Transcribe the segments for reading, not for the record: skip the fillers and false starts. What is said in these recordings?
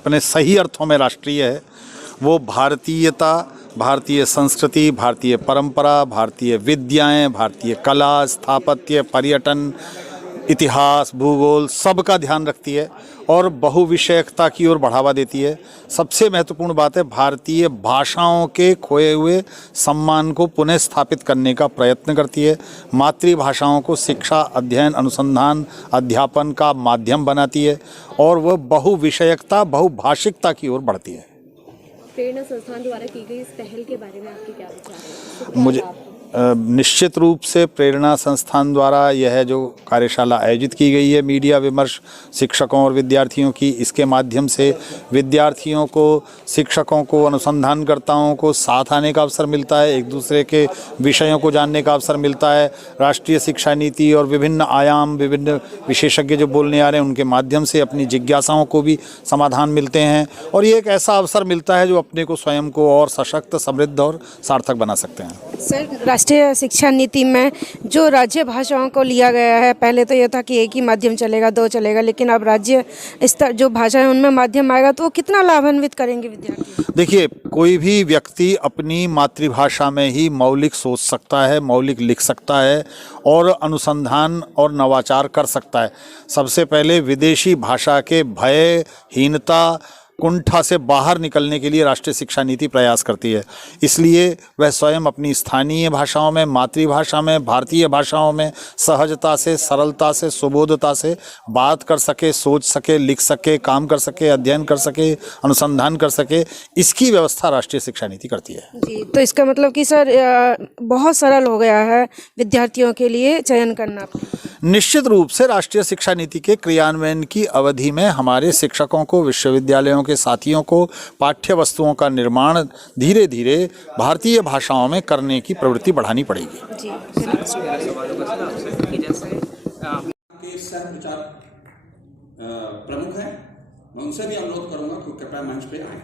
अपने सही अर्थों में राष्ट्रीय है, वो भारतीयता, भारतीय संस्कृति, भारतीय परंपरा, भारतीय विद्याएं, भारतीय कला, स्थापत्य, पर्यटन, इतिहास, भूगोल सब का ध्यान रखती है और बहुविषयकता की ओर बढ़ावा देती है। सबसे महत्वपूर्ण बात है, भारतीय भाषाओं के खोए हुए सम्मान को पुनः स्थापित करने का प्रयत्न करती है। मातृभाषाओं को शिक्षा, अध्ययन, अनुसंधान, अध्यापन का माध्यम बनाती है और वह बहुविषयकता, बहुभाषिकता की ओर बढ़ती है। प्रेरणा संस्थान द्वारा की गई इस पहल के बारे में आपके क्या विचार हैं? मुझे निश्चित रूप से प्रेरणा संस्थान द्वारा यह जो कार्यशाला आयोजित की गई है, मीडिया विमर्श शिक्षकों और विद्यार्थियों की, इसके माध्यम से विद्यार्थियों को, शिक्षकों को, अनुसंधानकर्ताओं को साथ आने का अवसर मिलता है, एक दूसरे के विषयों को जानने का अवसर मिलता है। राष्ट्रीय शिक्षा नीति और विभिन्न आयाम, विभिन्न विशेषज्ञ जो बोलने आ रहे हैं उनके माध्यम से अपनी जिज्ञासाओं को भी समाधान मिलते हैं और ये एक ऐसा अवसर मिलता है जो अपने को स्वयं को और सशक्त, समृद्ध और सार्थक बना सकते हैं। सर, राष्ट्रीय शिक्षा नीति में जो राज्य भाषाओं को लिया गया है, पहले तो ये था कि एक ही माध्यम चलेगा, दो चलेगा, लेकिन अब राज्य स्तर जो भाषा है उनमें माध्यम आएगा तो वो कितना लाभान्वित करेंगे विद्यार्थी? देखिए, कोई भी व्यक्ति अपनी मातृभाषा में ही मौलिक सोच सकता है, मौलिक लिख सकता है और अनुसंधान और नवाचार कर सकता है। सबसे पहले विदेशी भाषा के भय, हीनता, कुंठा से बाहर निकलने के लिए राष्ट्रीय शिक्षा नीति प्रयास करती है। इसलिए वह स्वयं अपनी स्थानीय भाषाओं में, मातृभाषा में, भारतीय भाषाओं में सहजता से, सरलता से, सुबोधता से बात कर सके, सोच सके, लिख सके, काम कर सके, अध्ययन कर सके, अनुसंधान कर सके, इसकी व्यवस्था राष्ट्रीय शिक्षा नीति करती है। जी, तो इसका मतलब कि सर बहुत सरल हो गया है विद्यार्थियों के लिए चयन करना। निश्चित रूप से राष्ट्रीय शिक्षा नीति के क्रियान्वयन की अवधि में हमारे शिक्षकों को, विश्वविद्यालयों के साथियों को पाठ्य वस्तुओं का निर्माण धीरे धीरे भारतीय भाषाओं में करने की प्रवृत्ति बढ़ानी पड़ेगी। जी, प्रमुख है, मैं उनसे भी अनुरोध करूंगा कि कृपया मंच पे आए।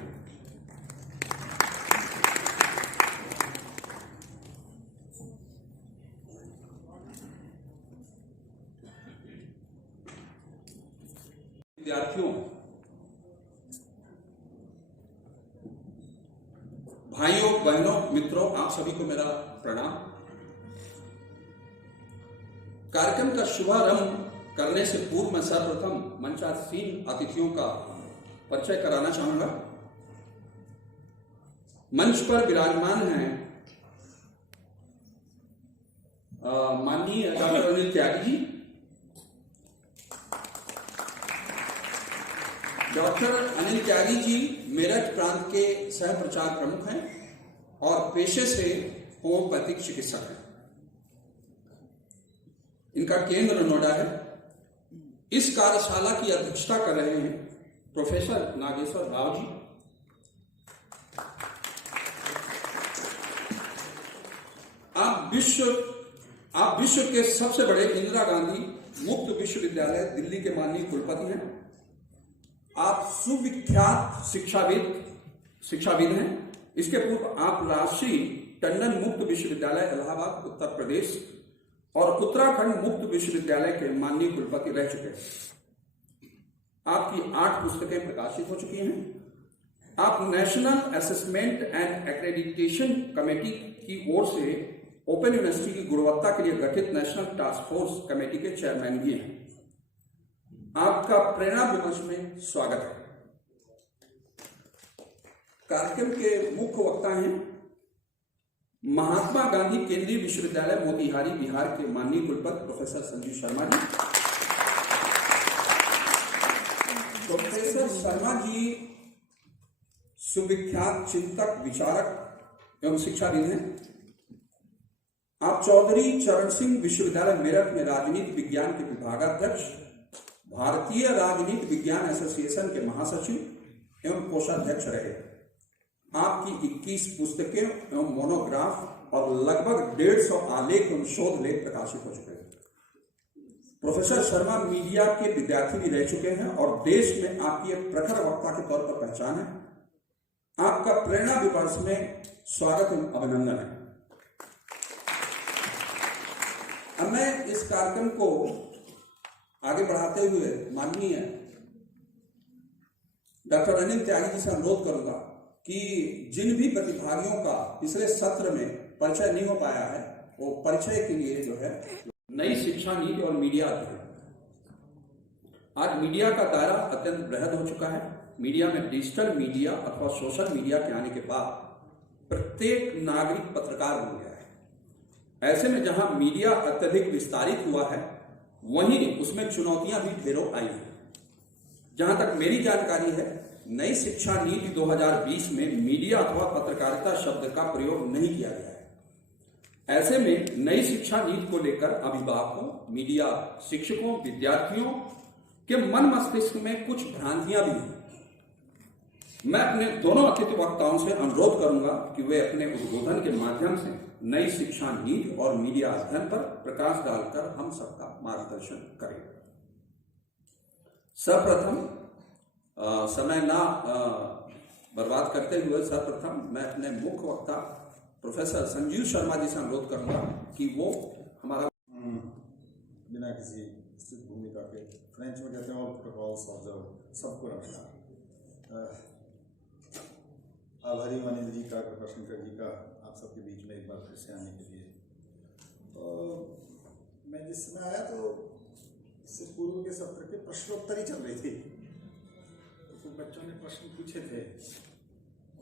विद्यार्थियों, भाइयों, बहनों, मित्रों, आप सभी को मेरा प्रणाम। कार्यक्रम का शुभारंभ करने से पूर्व मैं सर्वप्रथम मंचासीन अतिथियों का परिचय कराना चाहूंगा। मंच पर विराजमान हैं माननीय डॉक्टर अनिल त्यागी जी। डॉक्टर अनिल त्यागी जी मेरठ प्रांत के सह प्रचार प्रमुख हैं और पेशे से होम्योपैथिक चिकित्सक हैं। इनका केंद्र नोएडा है। इस कार्यशाला की अध्यक्षता कर रहे हैं प्रोफेसर नागेश्वर राव जी। आप विश्व के सबसे बड़े इंदिरा गांधी मुक्त विश्वविद्यालय दिल्ली के माननीय कुलपति हैं। आप सुविख्यात शिक्षाविद हैं। इसके पूर्व आप राष्ट्रीय टंडन मुक्त विश्वविद्यालय इलाहाबाद उत्तर प्रदेश और उत्तराखंड मुक्त विश्वविद्यालय के माननीय कुलपति रह चुके हैं। आपकी 8 पुस्तकें प्रकाशित हो चुकी हैं। आप national assessment and accreditation committee की ओर से ओपन यूनिवर्सिटी की गुणवत्ता के लिए गठित नेशनल टास्क फोर्स कमेटी के चेयरमैन भी हैं। आपका प्रेरणा विमर्श में स्वागत है। कार्यक्रम के मुख्य वक्ता हैं महात्मा गांधी केंद्रीय विश्वविद्यालय मोतिहारी बिहार के माननीय कुलपति प्रोफेसर संजीव शर्मा जी। प्रोफेसर शर्मा जी सुविख्यात चिंतक, विचारक एवं शिक्षाविद हैं। आप चौधरी चरण सिंह विश्वविद्यालय मेरठ में राजनीति विज्ञान के विभागाध्यक्ष, भारतीय राजनीति विज्ञान एसोसिएशन के महासचिव एवं कोषाध्यक्ष रहे। आपकी 21 पुस्तकें एवं मोनोग्राफ और लगभग 150 आलेख एवं शोध लेख प्रकाशित हो चुके हैं। प्रोफेसर शर्मा मीडिया के विद्यार्थी भी रह चुके हैं और देश में आपकी एक प्रखर वक्ता के तौर पर पहचान है। आपका प्रेरणा विमर्श में स्वागत एवं अभिनंदन है। अब मैं इस कार्यक्रम को आगे बढ़ाते हुए माननीय डॉक्टर अनिल त्यागी जी से अनुरोध करूंगा कि जिन भी प्रतिभागियों का पिछले सत्र में परिचय नहीं हो पाया है, वो परिचय के लिए जो है नई शिक्षा नीति और मीडिया अध्ययन। आज मीडिया का दायरा अत्यंत बृहद हो चुका है। मीडिया में डिजिटल मीडिया अथवा सोशल मीडिया के आने के बाद प्रत्येक नागरिक पत्रकार बन गया है। ऐसे में जहां मीडिया अत्यधिक विस्तारित हुआ है, वहीं उसमें चुनौतियां भी ढेरों आई हैं। जहां तक मेरी जानकारी है, नई शिक्षा नीति 2020 में मीडिया अथवा पत्रकारिता शब्द का प्रयोग नहीं किया गया है। ऐसे में नई शिक्षा नीति को लेकर अभिभावकों, मीडिया शिक्षकों, विद्यार्थियों के मन मस्तिष्क में कुछ भ्रांतियां भी हैं। मैं अपने दोनों अतिथि वक्ताओं से अनुरोध करूंगा कि वे अपने उद्बोधन के माध्यम से नई शिक्षा नीति और मीडिया अध्ययन पर प्रकाश डालकर हम सबका मार्गदर्शन करें। सर्वप्रथम समय ना बर्बाद करते हुए सर्वप्रथम मैं अपने मुख्य वक्ता प्रोफेसर संजीव शर्मा जी से अनुरोध करूंगा कि वो हमारा बिना किसी स्थित भूमिका के, फ्रेंच में कहते हैं ऑल प्रोटोकॉल्स ऑब्जर्व, सबको नमस्कार। आभारी हूँ अनिल जी का, कृपाशंकर जी का, आप सबके बीच में एक बार फिर से आने के लिए। तो मैं जिस समय आया तो इससे पूर्व के सत्र के प्रश्नोत्तरी चल रही थी, तो कुछ बच्चों ने प्रश्न पूछे थे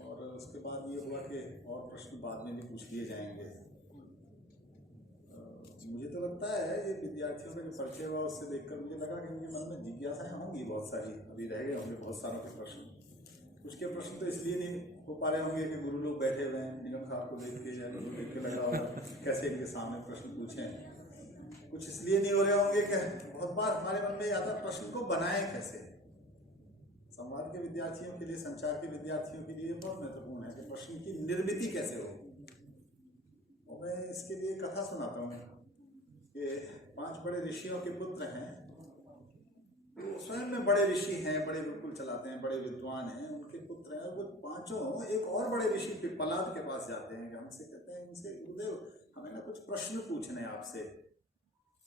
और उसके बाद ये हुआ कि और प्रश्न बाद में भी पूछ लिए जाएंगे। मुझे तो लगता है ये विद्यार्थियों का जो परिचय हुआ उससे देखकर मुझे लगा कि उनके मन में जिज्ञासाएं होंगी बहुत सारी, अभी रह गए होंगे बहुत सारों के प्रश्न। कुछ के प्रश्न तो इसलिए नहीं हो पा रहे होंगे कि गुरु लोग बैठे हुए हैं, निगम साहब को देख के या देख के लग रहा होगा कैसे इनके सामने प्रश्न पूछें। कुछ इसलिए नहीं हो रहे होंगे कि बहुत बार हमारे मन में आता प्रश्न को बनाएं कैसे। संवाद के विद्यार्थियों के लिए, संचार के विद्यार्थियों के लिए बहुत महत्वपूर्ण है कि प्रश्न की निर्मिति कैसे हो। और मैं इसके लिए कथा सुनाता हूँ कि 5 बड़े ऋषियों के पुत्र हैं, वो स्वयं में बड़े ऋषि हैं, बड़े गुरुकुल चलाते हैं, बड़े विद्वान हैं, उनके पुत्र हैं। और वो पांचों एक और बड़े ऋषि पिप्पलाद के पास जाते हैं कि हमसे कहते हैं, उनसे गुरुदेव हमें ना कुछ प्रश्न पूछने हैं आपसे।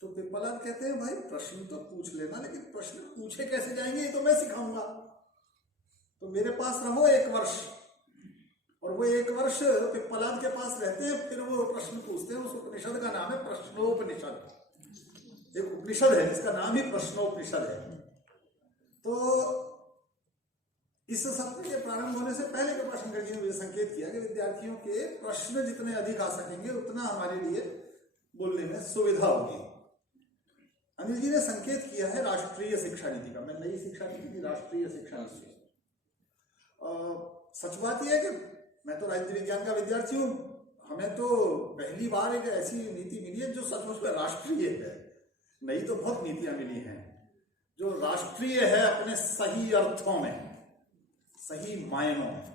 तो पिप्पलाद कहते हैं भाई प्रश्न तो पूछ लेना, लेकिन प्रश्न पूछे कैसे जाएंगे ये तो मैं सिखाऊंगा। तो मेरे पास रहो 1 वर्ष। और वो 1 वर्ष पिप्पलाद के पास रहते हैं, फिर वो प्रश्न पूछते हैं। उस उपनिषद का नाम है प्रश्नोपनिषद। एक उपनिषद है जिसका नाम ही प्रश्नोपनिषद है। तो इस सत्र के प्रारंभ होने से पहले कृपाशंकर जी ने मुझे संकेत किया कि विद्यार्थियों के प्रश्न जितने अधिक आ सकेंगे उतना हमारे लिए बोलने में सुविधा होगी। अनिल जी ने संकेत किया है राष्ट्रीय शिक्षा नीति का। मैं नई शिक्षा नीति की राष्ट्रीय शिक्षा नीति, सच बात यह है कि मैं तो राजनीति विज्ञान का विद्यार्थी हूँ, हमें तो पहली बार एक ऐसी नीति मिली है जो सचमुच में राष्ट्रीय है। नई तो बहुत नीतियां मिली हैं जो राष्ट्रीय है अपने सही अर्थों में, सही मायनों में।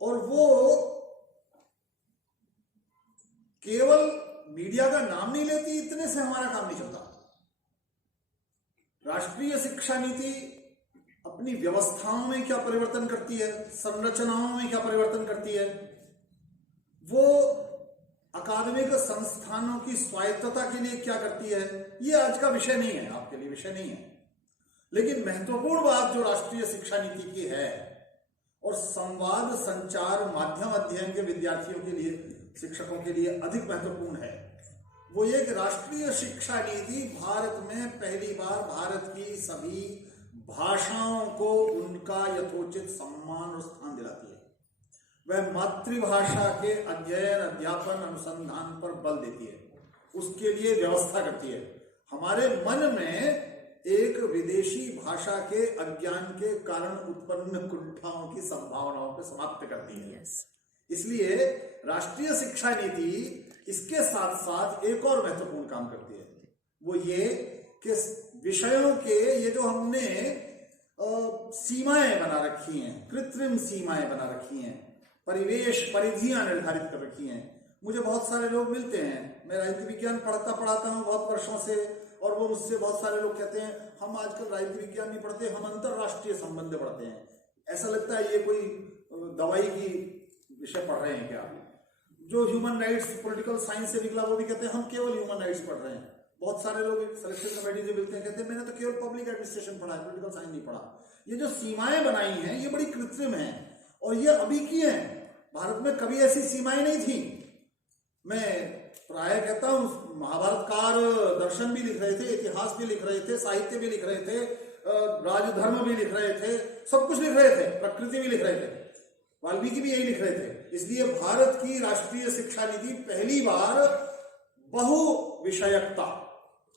और वो केवल मीडिया का नाम नहीं लेती, इतने से हमारा काम नहीं चलता। राष्ट्रीय शिक्षा नीति अपनी व्यवस्थाओं में क्या परिवर्तन करती है, संरचनाओं में क्या परिवर्तन करती है, वो अकादमिक संस्थानों की स्वायत्तता के लिए क्या करती है, ये आज का विषय नहीं है, आपके लिए विषय नहीं है। लेकिन महत्वपूर्ण बात जो राष्ट्रीय शिक्षा नीति की है और संवाद संचार माध्यम अध्ययन के विद्यार्थियों के लिए, शिक्षकों के लिए अधिक महत्वपूर्ण है, वो ये कि राष्ट्रीय शिक्षा नीति भारत में पहली बार भारत की सभी भाषाओं को उनका यथोचित सम्मान और स्थान दिलाती है। वह मातृभाषा के अध्ययन, अध्यापन, अनुसंधान पर बल देती है, उसके लिए व्यवस्था करती है। हमारे मन में एक विदेशी भाषा के अज्ञान के कारण उत्पन्न कुंठाओं की संभावनाओं को समाप्त करती है। इसलिए राष्ट्रीय शिक्षा नीति इसके साथ साथ एक और महत्वपूर्ण काम करती है, वो ये कि विषयों के ये जो हमने सीमाएं बना रखी हैं, कृत्रिम सीमाएं बना रखी हैं, परिवेश परिधियां निर्धारित कर रखी हैं। मुझे बहुत सारे लोग मिलते हैं, मैं राजनीति विज्ञान पढ़ाता हूँ बहुत वर्षों से, और वो मुझसे बहुत सारे लोग कहते हैं हम आजकल राजनीति विज्ञान नहीं पढ़ते, हम अंतरराष्ट्रीय संबंध पढ़ते हैं। ऐसा लगता है ये कोई दवाई की विषय पढ़ रहे हैं क्या। जो ह्यूमन राइट्स पॉलिटिकल साइंस से निकला वो भी कहते हैं हम केवल ह्यूमन राइट्स पढ़ रहे हैं। बहुत सारे लोग सिलेक्शन कमेटी से मिलते हैं, कहते हैं मैंने तो केवल पब्लिक एडमिनिस्ट्रेशन पढ़ा है, पॉलिटिकल साइंस नहीं पढ़ा। ये जो सीमाएं बनाई हैं ये बड़ी कृत्रिम हैं और ये अभी की हैं। भारत में कभी ऐसी सीमाएं नहीं थी। मैं प्राय कहता हूं, महाभारतकार दर्शन भी लिख रहे थे, इतिहास भी लिख रहे थे, साहित्य भी लिख रहे थे, राजधर्म भी लिख रहे थे, सब कुछ लिख रहे थे, प्रकृति भी लिख रहे थे, वाल्मीकि भी यही लिख रहे थे। इसलिए भारत की राष्ट्रीय शिक्षा नीति पहली बार बहु विषयकता,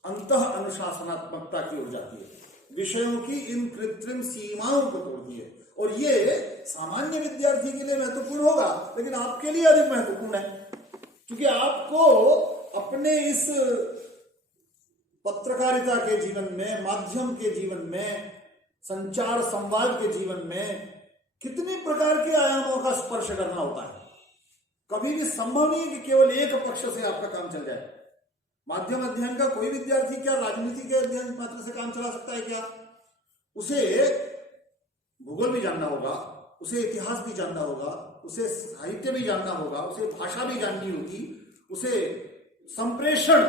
अंतः अनुशासनात्मकता की ओर जाती है, विषयों की इन कृत्रिम सीमाओं को तोड़ती है। और ये सामान्य विद्यार्थी के लिए महत्वपूर्ण होगा, लेकिन आपके लिए अधिक महत्वपूर्ण है, क्योंकि आपको अपने इस पत्रकारिता के जीवन में, माध्यम के जीवन में, संचार संवाद के जीवन में कितने प्रकार के आयामों का स्पर्श करना होता है। कभी भी संभव नहीं है कि केवल एक पक्ष से आपका काम चल जाए। माध्यम अध्ययन का कोई विद्यार्थी क्या राजनीति के अध्ययन मात्र से काम चला सकता है क्या? उसे भूगोल भी जानना होगा, उसे इतिहास भी जानना होगा, उसे साहित्य भी जानना होगा, उसे भाषा भी जाननी होगी, उसे संप्रेषण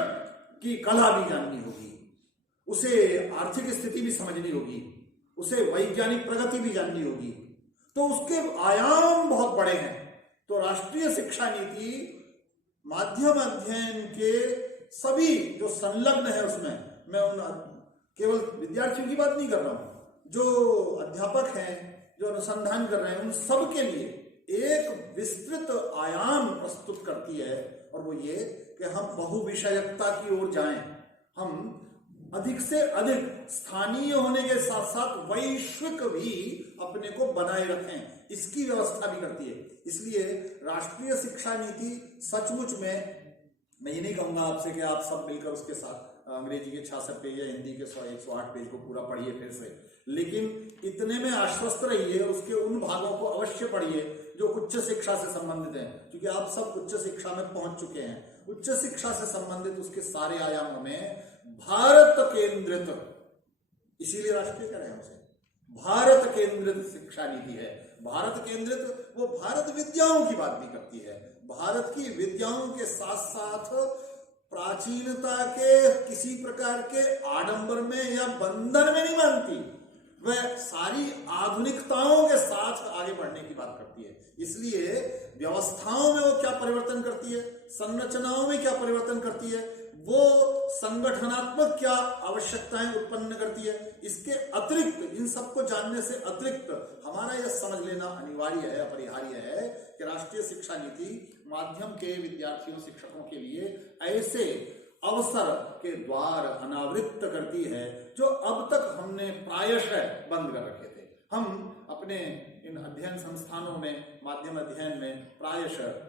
की कला भी जाननी होगी, उसे आर्थिक स्थिति भी समझनी होगी, उसे वैज्ञानिक प्रगति भी जाननी होगी। तो उसके आयाम बहुत बड़े हैं। तो राष्ट्रीय शिक्षा नीति माध्यम अध्ययन के सभी जो संलग्न है उसमें, मैं उन केवल विद्यार्थियों की बात नहीं कर रहा हूं, जो अध्यापक हैं, जो अनुसंधान कर रहे हैं, उन सब के लिए एक विस्तृत आयाम प्रस्तुत करती है। और वो ये कि हम बहुविषयकता की ओर जाएं, हम अधिक से अधिक स्थानीय होने के साथ साथ वैश्विक भी अपने को बनाए रखें, इसकी व्यवस्था भी करती है। इसलिए राष्ट्रीय शिक्षा नीति सचमुच में, मैं ये नहीं कहूंगा आपसे कि आप सब मिलकर उसके साथ अंग्रेजी के 66 पेज या हिंदी के 108 पेज को पूरा पढ़िए फिर से, लेकिन इतने में आश्वस्त रहिए, उसके उन भागों को अवश्य पढ़िए जो उच्च शिक्षा से संबंधित हैं, क्योंकि आप सब उच्च शिक्षा में पहुंच चुके हैं। उच्च शिक्षा से संबंधित उसके सारे आयामों में भारत केंद्रित, इसीलिए राष्ट्रीय कह रहे हैं उसे, भारत केंद्रित शिक्षा नीति है। भारत केंद्रित, वो भारत विद्याओं की बात भी करती है, भारत की विद्याओं के साथ साथ प्राचीनता के किसी प्रकार के आडंबर में या बंधन में नहीं मानती, वह सारी आधुनिकताओं के साथ आगे बढ़ने की बात करती है। इसलिए व्यवस्थाओं में वो क्या परिवर्तन करती है, संरचनाओं में क्या परिवर्तन करती है, वो संगठनात्मक क्या आवश्यकताएं उत्पन्न करती है, इसके अतिरिक्त, इन सबको जानने से अतिरिक्त हमारा यह समझ लेना अनिवार्य है, अपरिहार्य है कि राष्ट्रीय शिक्षा नीति माध्यम के विद्यार्थियों, शिक्षकों के लिए ऐसे अवसर के द्वार अनावृत करती है जो अब तक हमने प्रायशः बंद कर रखे थे। हम अपने इन अध्ययन संस्थानों में, माध्यम अध्ययन में प्रायशः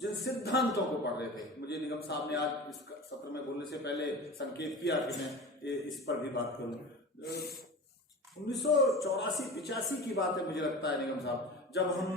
जिन सिद्धांतों को पढ़ रहे थे, मुझे निगम साहब ने आज इस सत्र में बोलने से पहले संकेत किया कि मैं इस पर भी बात करूं। 1984-85 की बात है, मुझे लगता है निगम साहब, जब हम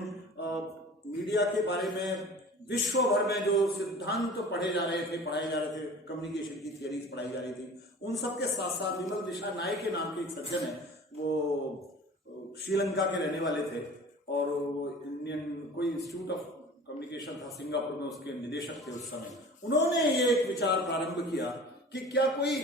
मीडिया के बारे में विश्व भर में जो सिद्धांत पढ़ाए जा रहे थे, कम्युनिकेशन की थियरीज पढ़ाई जा रही थी, उन सब के साथ साथ विमल दिशा नायक के नाम के एक सज्जन है, वो श्रीलंका के रहने वाले थे और वो इंडियन कोई इंस्टीट्यूट ऑफ कम्युनिकेशन था सिंगापुर में, उसके निदेशक थे उस समय। उन्होंने ये एक विचार प्रारंभ किया कि क्या कोई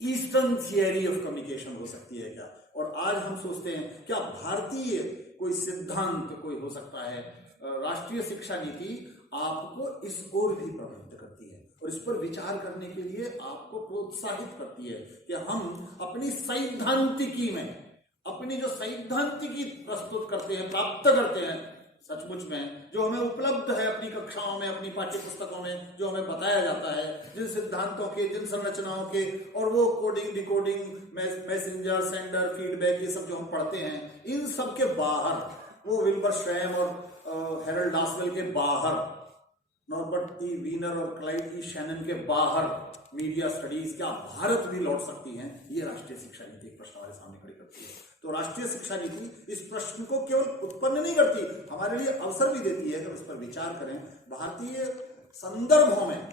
ईस्टर्न थियरी ऑफ कम्युनिकेशन हो सकती है क्या, और आज हम सोचते हैं क्या भारतीय कोई सिद्धांत कोई हो सकता है। राष्ट्रीय शिक्षा नीति आपको इस ओर भी प्रवृत्त करती है और इस पर विचार करने के लिए आपको प्रोत्साहित करती है कि हम अपनी सैद्धांतिकी में, अपनी जो सैद्धांतिकी प्रस्तुत करते हैं, प्राप्त करते हैं, सचमुच में जो हमें उपलब्ध है अपनी कक्षाओं में, अपनी पाठ्य पुस्तकों में, जो हमें बताया जाता है, जिन सिद्धांतों के, जिन संरचनाओं के, और वो coding, decoding, messenger, sender, feedback, ये सब जो हम पढ़ते हैं, इन सब के बाहर, वो विल्बर श्रैम और हेरल्ड लासवेल के बाहर, नॉर्बर्ट ई वीनर और क्लाइड ई शैनन के बाहर मीडिया स्टडीज क्या भारत भी लौट सकती हैं, ये राष्ट्रीय शिक्षा नीति एक प्रश्न हमारे सामने खड़ी करती है। तो राष्ट्रीय शिक्षा नीति इस प्रश्न को केवल उत्पन्न नहीं करती, हमारे लिए अवसर भी देती है कि उस पर विचार करें। भारतीय संदर्भों में,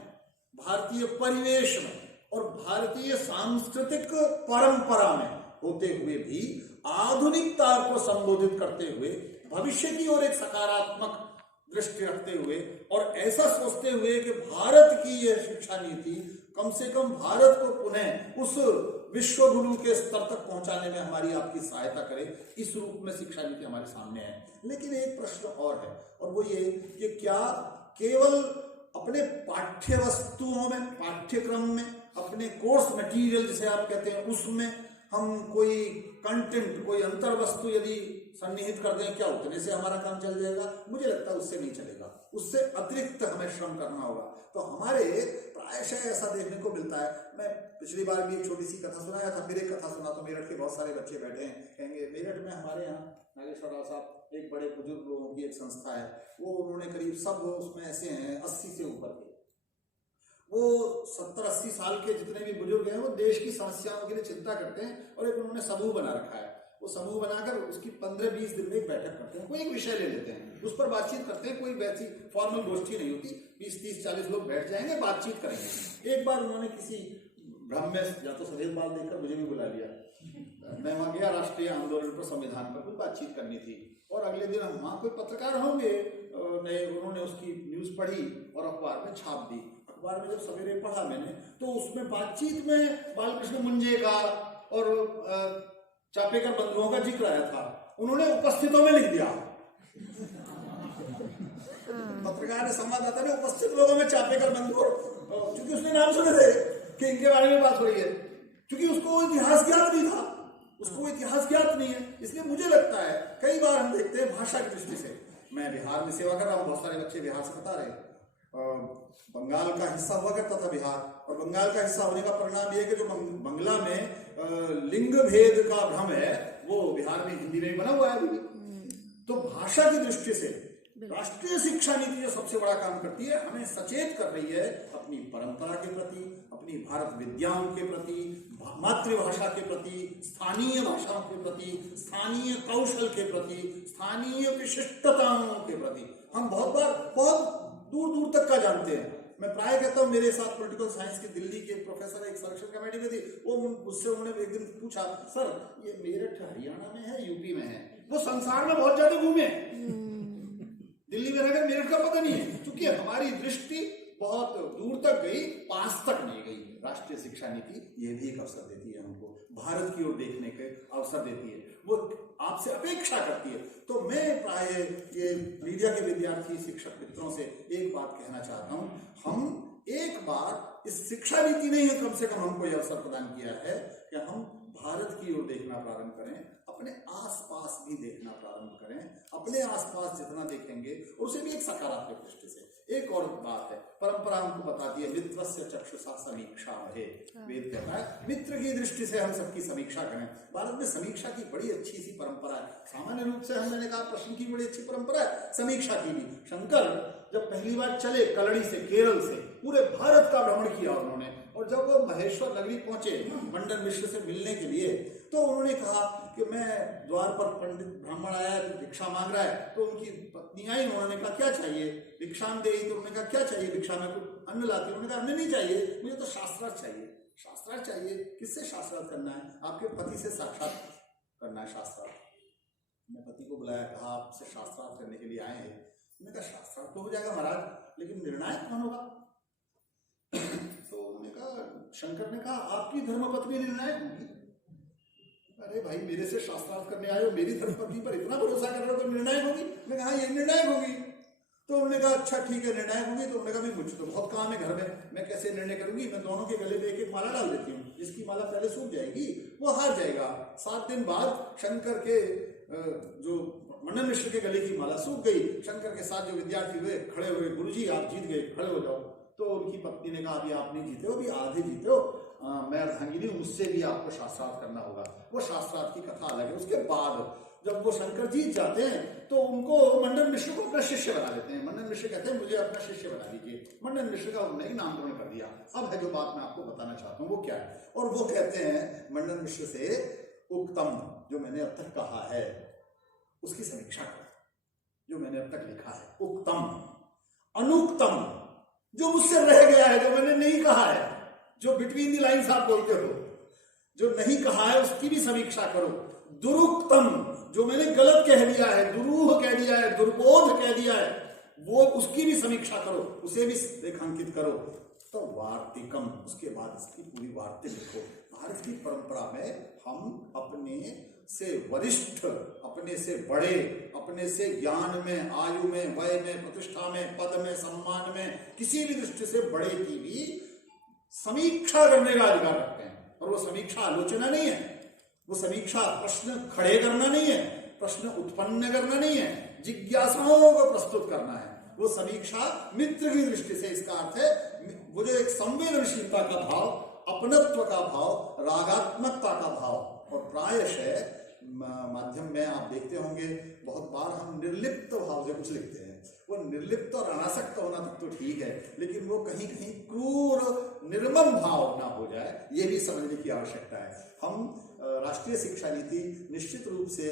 भारतीय परिवेश में और भारतीय सांस्कृतिक परंपरा में होते हुए भी आधुनिकता को संबोधित करते हुए, भविष्य की ओर एक सकारात्मक दृष्टि रखते हुए और ऐसा सोचते हुए कि भारत की यह शिक्षा नीति कम से कम भारत को पुनः उस विश्व गुरु के स्तर तक पहुंचाने में हमारी आपकी सहायता करे, इस रूप में शिक्षा नीति हमारे सामने है। लेकिन एक प्रश्न और है, और वो ये कि क्या केवल अपने पाठ्य वस्तुओं में, पाठ्यक्रम में, अपने कोर्स मटेरियल जिसे आप कहते हैं उसमें हम कोई कंटेंट, कोई अंतर वस्तु यदि सन्निहित कर दें, क्या उतने से हमारा काम चल जाएगा? मुझे लगता है उससे नहीं चलेगा, उससे अतिरिक्त हमें श्रम करना होगा। तो हमारे प्रायशः ऐसा देखने को मिलता है। मैं पिछली बार भी एक छोटी सी कथा सुनाया था, फिर एक कथा सुना तो मेरठ के बहुत सारे बच्चे बैठे हैं, कहेंगे मेरठ में हमारे यहाँ नागेश्वर राव साहब एक बड़े बुजुर्ग लोगों की एक संस्था है, वो उन्होंने करीब सब उसमें ऐसे हैं 80 से ऊपर के, वो 70-80 साल के जितने भी बुजुर्ग हैं वो देश की समस्याओं के लिए चिंता करते हैं, और एक उन्होंने समूह बना रखा है। वो समूह बनाकर उसकी 15-20 दिन में एक बैठक करते हैं, कोई एक विषय ले लेते हैं, उस पर बातचीत करते हैं। कोई वैसी फॉर्मल गोष्ठी नहीं होती, 20-30-40 लोग बैठ जाएंगे, बातचीत करेंगे। एक बार उन्होंने किसी भ्रम में या तो सफेद बाल देखकर मुझे भी बुला लिया, मैं वहां गया, राष्ट्रीय आंदोलन पर, संविधान पर कुछ बातचीत करनी थी, और अगले दिन हम वहां कोई पत्रकार होंगे नए, उन्होंने उसकी न्यूज पढ़ी और अखबार में छाप दी। अखबार में जब सवेरे पढ़ा मैंने तो उसमें बातचीत में बालकृष्ण मुंजे का और चापेकर बंधुओं का जिक्र आया था, उन्होंने उपस्थितों में लिख दिया। पत्रकार ने, संवाददाता ने उपस्थित लोगों में चापेकर बंधु, क्योंकि उसने नाम सुने थे कि इनके बारे में बात हो रही है, क्योंकि उसको इतिहास ज्ञात नहीं था, उसको इतिहास ज्ञात नहीं है। इसलिए मुझे लगता है कई बार हम देखते हैं भाषा की दृष्टि से, मैं बिहार में सेवा कर रहा हूँ, बहुत सारे बच्चे बिहार से बता रहे, बंगाल का हिस्सा हुआ करता था बिहार, और बंगाल का हिस्सा होने का परिणाम यह है कि जो बंगला में लिंग भेद का भ्रम है वो बिहार में हिंदी में बना हुआ है अभी। तो भाषा की दृष्टि से राष्ट्रीय शिक्षा नीति जो सबसे बड़ा काम करती है, हमें सचेत कर रही है अपनी परंपरा के प्रति, अपनी भारत विद्याओं के प्रति, मातृभाषा के प्रति, स्थानीय भाषाओं के प्रति, स्थानीय कौशल के प्रति, स्थानीय विशिष्टताओं के प्रति। हम बहुत दूर दूर तक का जानते हैं। मैं प्राय कहता हूँ, मेरे साथ पॉलिटिकल साइंस की दिल्ली के प्रोफेसर एक सिलेक्शन कमेटी में थी, वो मुझसे उन्होंने एक दिन पूछा, सर ये मेरठ हरियाणा में है यूपी में है? वो संसार में बहुत ज्यादा घूमे, दिल्ली में रहकर मेरठ का पता नहीं है, क्योंकि हमारी दृष्टि बहुत दूर तक गई, पास तक नहीं गई। राष्ट्रीय शिक्षा नीति ये भी एक अवसर देती है हमको, भारत की ओर देखने के अवसर देती है, वो आपसे अपेक्षा करती है। तो मैं प्राय ये मीडिया के विद्यार्थी शिक्षक मित्रों से एक बात कहना चाहता हूं, हम एक बार इस शिक्षा नीति ने कम से कम हमको यह अवसर प्रदान किया है कि हम भारत की ओर देखना प्रारंभ करें, अपने आसपास भी देखना प्रारंभ करें। अपने आसपास जितना देखेंगे, और उसे भी एक सकारात्मक दृष्टि से। एक और बात है, परंपरा हमको बताती है, मित्रस्य चक्षुषा समीक्षा है, वेद कहता है मित्र की दृष्टि से हम सबकी समीक्षा करें। भारत में समीक्षा की बड़ी अच्छी सी परंपरा है। सामान्य रूप से मैंने कहा प्रश्न की बड़ी अच्छी परंपरा है, समीक्षा की भी। शंकर जब पहली बार चले कलड़ी से, केरल से, पूरे भारत का भ्रमण किया उन्होंने, और जब वो महेश्वर नगरी पहुंचे मंडन मिश्र से मिलने के लिए, तो उन्होंने कहा कि मैं द्वार पर पंडित ब्राह्मण आया है, भिक्षा मांग रहा है। तो उनकी पत्नी आई, उन्होंने कहा क्या चाहिए? भिक्षाम दे। तो उन्होंने कहा क्या चाहिए? भिक्षा में कुछ अन्न लाती। उन्होंने कहा अन्न नहीं चाहिए, मुझे तो शास्त्रार्थ चाहिए। शास्त्रार्थ चाहिए? किससे शास्त्रार्थ करना है? आपके पति से साक्षात करना है शास्त्रार्थ। मैं पति को बुलाया, कहा आपसे शास्त्रार्थ करने के लिए आए हैं। उन्होंने कहा शास्त्रार्थ तो हो जाएगा महाराज, लेकिन निर्णायक कौन होगा? तो उन्होंने कहा, शंकर ने कहा आपकी धर्मपत्नी निर्णायक होगी। अरे भाई, मेरे से शास्त्रार्थ करने आए हो, मेरी धर्मपत्नी पर इतना भरोसा कर रहे हो तो निर्णायक होगी? मैं कहा ये निर्णायक होगी। तो उन्होंने कहा अच्छा ठीक है, निर्णायक होगी। तो उन्होंने कहा मुझे तो बहुत काम है घर में, मैं कैसे निर्णय करूंगी? मैं दोनों के गले में एक एक माला डाल देती हूँ, जिसकी माला पहले सूख जाएगी वो हार जाएगा। 7 दिन बाद शंकर के जो मंडन मिश्र के गले की माला सूख गई। शंकर के साथ जो विद्यार्थी हुए खड़े हुए, गुरुजी आप जीत गए, खड़े हो जाओ। तो उनकी पत्नी ने कहा अभी आप नहीं जीते हो, अभी आधे जीते हो, मैं अर्धांगिनी हूं, मुझसे भी आपको शास्त्रार्थ करना होगा। वो शास्त्रार्थ की कथा अलग है। उसके बाद जब वो शंकर जीत जाते हैं तो उनको मंडन मिश्र को अपना शिष्य बना लेते हैं। मंडन मिश्र कहते हैं मुझे अपना शिष्य बना लीजिए। मंडन मिश्र का उन्होंने नामकरण कर दिया। अब है जो बात मैं आपको बताना चाहता हूँ वो क्या है, और वो कहते हैं मंडन मिश्र से, उक्तम जो मैंने अब तक कहा है उसकी समीक्षा करें, जो मैंने अब तक लिखा है। उक्तम, अनुक्तम जो मुझसे रह गया है, जो मैंने नहीं कहा है, जो बिटवीन द लाइन्स आप बोलते हो, जो नहीं कहा है उसकी भी समीक्षा करो। दुरुक्तम जो मैंने गलत कह दिया है, दुरूह कह दिया है, दुर्बोध कह दिया है, वो उसकी भी समीक्षा करो, उसे भी रेखांकित करो। तो वार्तिकम, उसके बाद इसकी पूरी वार्तिक लिखो। भारत की परंपरा में हम अपने से वरिष्ठ, अपने से बड़े, अपने से ज्ञान में, आयु में, वय में, प्रतिष्ठा में, पद में, सम्मान में, किसी भी दृष्टि से बड़े की भी समीक्षा करने का अधिकार रखते हैं। और वो समीक्षा आलोचना नहीं है, वो समीक्षा प्रश्न खड़े करना नहीं है, प्रश्न उत्पन्न करना नहीं है, जिज्ञासाओं को प्रस्तुत करना है। वो समीक्षा मित्र की दृष्टि से, इसका अर्थ है वो जो एक संवेदनशीलता का भाव, अपनत्व का भाव, रागात्मकता का भाव। और प्रायशः माध्यम में आप देखते होंगे बहुत बार हम निर्लिप्त भाव से कुछ लिखते हैं। वो निर्लिप्त और अनासक्त होना तक तो ठीक है, लेकिन वो कहीं कहीं क्रूर निर्मम भाव ना हो जाए, ये भी समझने की आवश्यकता है। हम राष्ट्रीय शिक्षा नीति निश्चित रूप से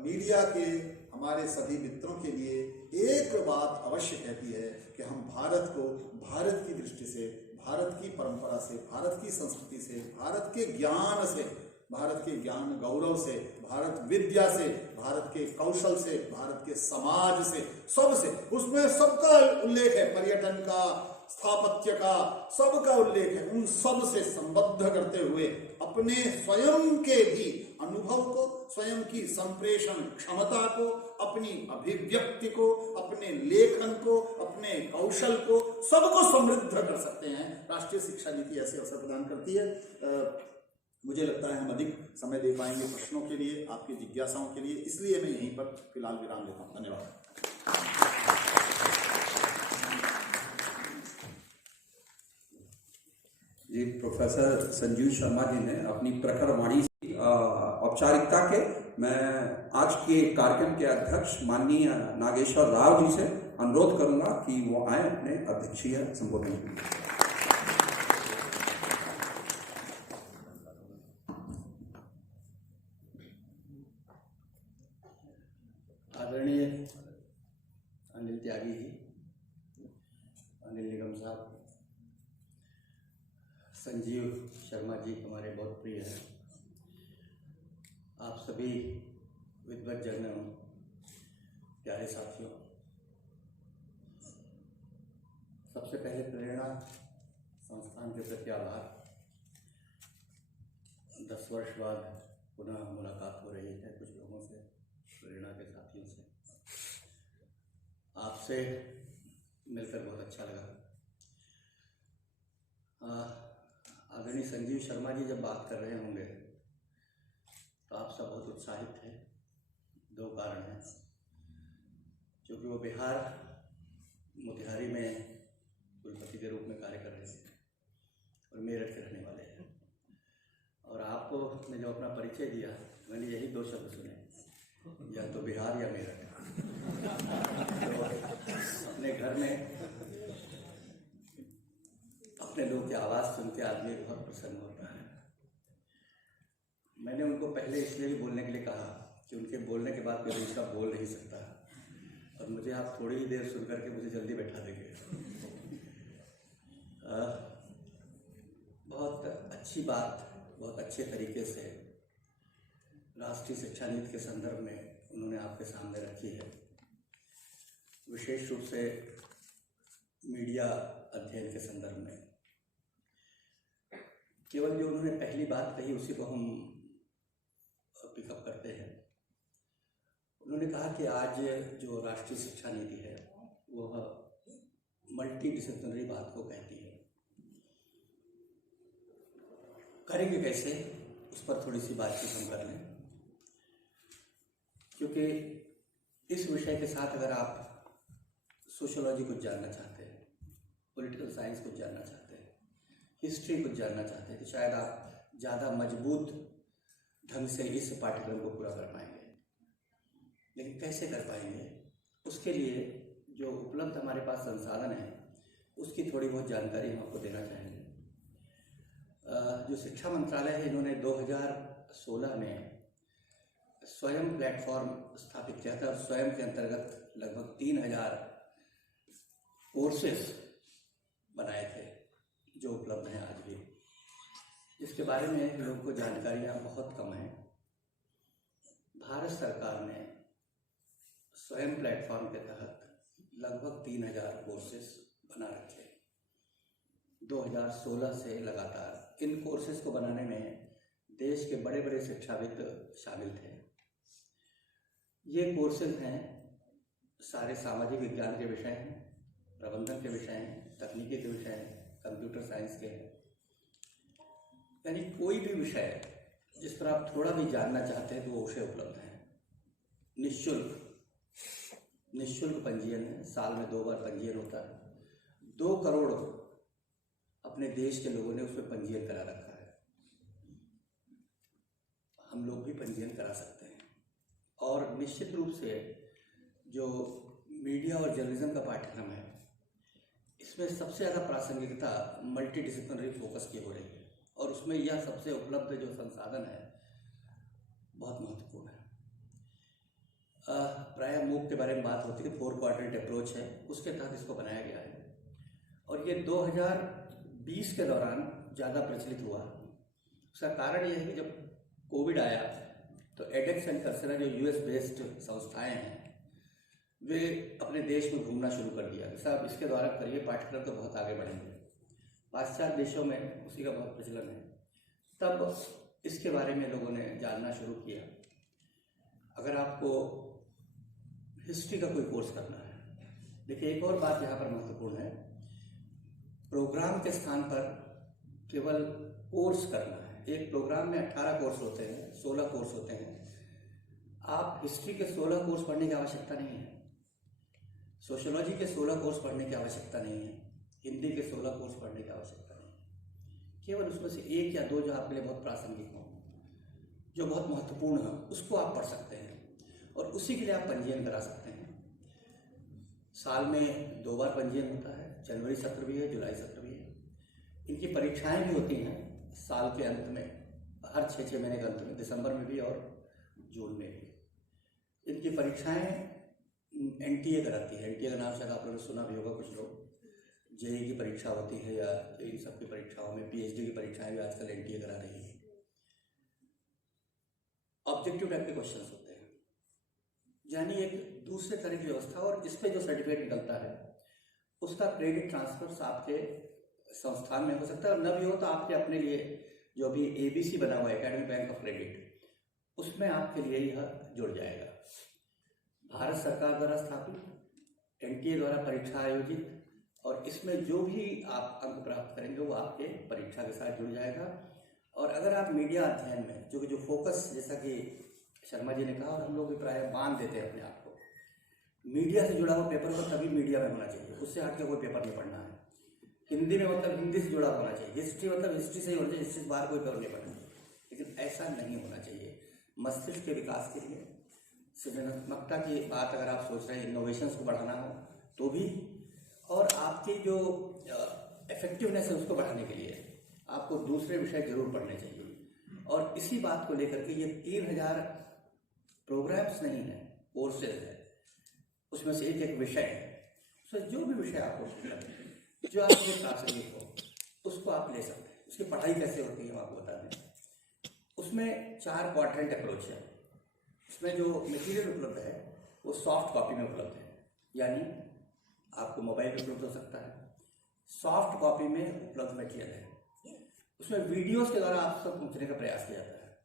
मीडिया के हमारे सभी मित्रों के लिए एक बात अवश्य कहती है कि हम भारत को भारत की दृष्टि से, भारत की परंपरा से, भारत की संस्कृति से, भारत के ज्ञान से, भारत के ज्ञान गौरव से, भारत विद्या से, भारत के कौशल से, भारत के समाज से, सबसे, उसमें सबका उल्लेख है, पर्यटन का, स्थापत्य का, सबका उल्लेख है। उन सब से संबद्ध करते हुए अपने स्वयं के भी अनुभव को, स्वयं की संप्रेषण क्षमता को, अपनी अभिव्यक्ति को, अपने लेखन को, अपने कौशल को, सबको समृद्ध कर सकते हैं। राष्ट्रीय शिक्षा नीति ऐसे अवसर प्रदान करती है। मुझे लगता है हम अधिक समय दे पाएंगे प्रश्नों के लिए, आपकी जिज्ञासाओं के लिए, इसलिए मैं यहीं पर फिलहाल विराम लेता हूँ। धन्यवाद। जी, प्रोफेसर संजीव शर्मा जी ने अपनी प्रखर वाणी से औपचारिकता के मैं आज के कार्यक्रम के अध्यक्ष माननीय नागेश्वर राव जी से अनुरोध करूंगा कि वो आए अपने अध्यक्षीय संबोधन के लिए। आदरणीय अनिल त्यागी जी, अनिल निगम साहब, संजीव शर्मा जी हमारे बहुत प्रिय हैं, आप सभी विद्वत जनों, प्यारे साथियों, सबसे पहले प्रेरणा संस्थान के प्रति आभार। 10 वर्ष बाद पुनः मुलाकात हो रही है कुछ लोगों से, प्रेरणा के साथियों से। आपसे मिलकर बहुत अच्छा लगा। आदरणीय संजीव शर्मा जी जब बात कर रहे होंगे तो आप सब बहुत उत्साहित थे। 2 कारण हैं, क्योंकि वो बिहार मोतिहारी में कुलपति के रूप में कार्य कर रहे थे और मेरठ के रहने वाले हैं। और आपको ने जो अपना परिचय दिया, मैंने यही 2 शब्द सुने, या तो बिहार या मेरठ। तो अपने घर में अपने लोगों की आवाज़ सुन के आदमी बहुत प्रसन्न होता है। मैंने उनको पहले इसलिए भी बोलने के लिए कहा कि उनके बोलने के बाद कोई दूसरा बोल नहीं सकता, और मुझे आप थोड़ी ही देर सुन करके मुझे जल्दी बैठा देंगे। बहुत अच्छी बात, बहुत अच्छे तरीके से राष्ट्रीय शिक्षा नीति के संदर्भ में उन्होंने आपके सामने रखी है। विशेष रूप से मीडिया अध्ययन के संदर्भ में केवल जो उन्होंने पहली बात कही उसी को हम पिकअप करते हैं। उन्होंने कहा कि आज जो राष्ट्रीय शिक्षा नीति है वह मल्टी डिसिप्लिनरी बात को कहती है। करेंगे कैसे, उस पर थोड़ी सी बातचीत हम कर लें, क्योंकि इस विषय के साथ अगर आप सोशियोलॉजी कुछ जानना चाहते हैं, पॉलिटिकल साइंस कुछ जानना चाहते हैं, हिस्ट्री कुछ जानना चाहते हैं, तो शायद आप ज़्यादा मजबूत ढंग से इस पाठ्यक्रम को पूरा कर पाएंगे। लेकिन कैसे कर पाएंगे, उसके लिए जो उपलब्ध हमारे पास संसाधन है उसकी थोड़ी बहुत जानकारी हम आपको देना चाहेंगे। जो शिक्षा मंत्रालय है, इन्होंने 2016 में स्वयं प्लेटफॉर्म स्थापित किया था और स्वयं के अंतर्गत लगभग 3000 कोर्सेस बनाए थे जो उपलब्ध हैं आज भी, जिसके बारे में लोगों को जानकारियाँ बहुत कम हैं। भारत सरकार ने स्वयं प्लेटफॉर्म के तहत लगभग 3000 कोर्सेस बना रखे। 2016 से लगातार इन कोर्सेज को बनाने में देश के बड़े बड़े शिक्षाविद शामिल थे। ये कोर्सेज हैं, सारे सामाजिक विज्ञान के विषय हैं, प्रबंधन के विषय हैं, तकनीकी के विषय हैं, कंप्यूटर साइंस के हैं, यानी कोई भी विषय जिस पर आप थोड़ा भी जानना चाहते हैं तो वो विषय उपलब्ध हैं। निःशुल्क पंजीयन है, साल में 2 बार पंजीयन होता है। 2 करोड़ अपने देश के लोगों ने उसमें पंजीयन करा रखा है। हम लोग भी पंजीयन करा सकते हैं। और निश्चित रूप से जो मीडिया और जर्नलिज्म का पाठ्यक्रम है, इसमें सबसे ज़्यादा प्रासंगिकता मल्टी डिसिप्लिनरी फोकस की हो रही है, और उसमें यह सबसे उपलब्ध जो संसाधन है बहुत महत्वपूर्ण है। प्रायः मूक के बारे में बात होती है, 4 क्वाड्रेंट अप्रोच है, उसके तहत इसको बनाया गया है और ये 2020 के दौरान ज़्यादा प्रचलित हुआ। उसका कारण यह है कि जब कोविड आया तो एडेक्स एंड कर्सेरा जो US बेस्ड संस्थाएं हैं, वे अपने देश में घूमना शुरू कर दिया कि साहब इसके द्वारा करिए, पाठ्यक्रम तो बहुत आगे बढ़ेंगे। पाश्चात्य देशों में उसी का बहुत प्रचलन है। तब इसके बारे में लोगों ने जानना शुरू किया। अगर आपको हिस्ट्री का कोई कोर्स करना है, देखिए एक और बात यहाँ पर महत्वपूर्ण है, प्रोग्राम के स्थान पर केवल कोर्स करना है। एक प्रोग्राम में 18 कोर्स होते हैं, 16 कोर्स होते हैं। आप हिस्ट्री के 16 कोर्स पढ़ने की आवश्यकता नहीं है, सोशियोलॉजी के 16 कोर्स पढ़ने की आवश्यकता नहीं है, हिंदी के 16 कोर्स पढ़ने की आवश्यकता नहीं है। केवल उसमें से 1 या 2 जो आपके लिए बहुत प्रासंगिक हो, जो बहुत महत्वपूर्ण है, उसको आप पढ़ सकते हैं और उसी के लिए आप पंजीयन करा सकते हैं। साल में 2 बार पंजीयन होता है, जनवरी सत्र भी है, जुलाई सत्र भी है। इनकी परीक्षाएं भी होती हैं साल के अंत में, हर 6-6 महीने के अंत में, दिसंबर में भी और जून में भी। इनकी परीक्षाएं NTA कराती है। NTA का नाम शायद आप लोगों ने सुना भी होगा, कुछ लोग। JEE की परीक्षा होती है या इन सब की परीक्षाओं में, PhD की परीक्षाएं भी आजकल NTA करा रही है। ऑब्जेक्टिव टाइप के क्वेश्चंस होते हैं, यानी एक दूसरे तरह की व्यवस्था, और इस पे जो सर्टिफिकेट निकलता है उसका क्रेडिट ट्रांसफर आपके संस्थान में हो सकता है, और न भी हो तो आपके अपने लिए जो अभी ABC बना हुआ है, एकेडमिक बैंक ऑफ क्रेडिट, उसमें आपके लिए यह जुड़ जाएगा। भारत सरकार द्वारा स्थापित, NTA द्वारा परीक्षा आयोजित, और इसमें जो भी आप अंक प्राप्त करेंगे वो आपके परीक्षा के साथ जुड़ जाएगा। और अगर आप मीडिया अध्ययन में जो फोकस, जैसा कि शर्मा जी ने कहा और हम लोग भी प्राय बांध देते हैं अपने आप को, मीडिया से जुड़ा हुआ पेपर तो तभी मीडिया में होना चाहिए, उससे हट के कोई पेपर नहीं पढ़ना है। हिंदी में मतलब हिंदी से जुड़ा होना चाहिए, हिस्ट्री मतलब हिस्ट्री से ही होना चाहिए, हिस्ट्री से बाहर कोई पेपर नहीं पढ़ना चाहिए। लेकिन ऐसा नहीं होना चाहिए। मस्तिष्क के विकास के लिए, सृजनात्मकता की बात अगर आप सोच रहे हैं, इनोवेशंस को बढ़ाना हो तो भी, और आपकी जो इफेक्टिवनेस है उसको बढ़ाने के लिए आपको दूसरे विषय जरूर पढ़ने चाहिए। और इसी बात को लेकर के ये 3000 प्रोग्राम्स नहीं है, कोर्सेज है, उसमें से एक विषय है। तो जो भी विषय आपको जो आपके प्रासंगिक हो उसको आप ले सकते हैं। उसकी पढ़ाई कैसे होती है हम आपको बता दें। उसमें 4 क्वाड्रेंट अप्रोच है। उसमें जो मटेरियल उपलब्ध है वो सॉफ्ट कॉपी में उपलब्ध है, यानी आपको मोबाइल में उपलब्ध हो सकता है। सॉफ्ट कॉपी में उपलब्ध मटेरियल है, उसमें वीडियोस के द्वारा आप तक पहुंचने का प्रयास किया जाता है।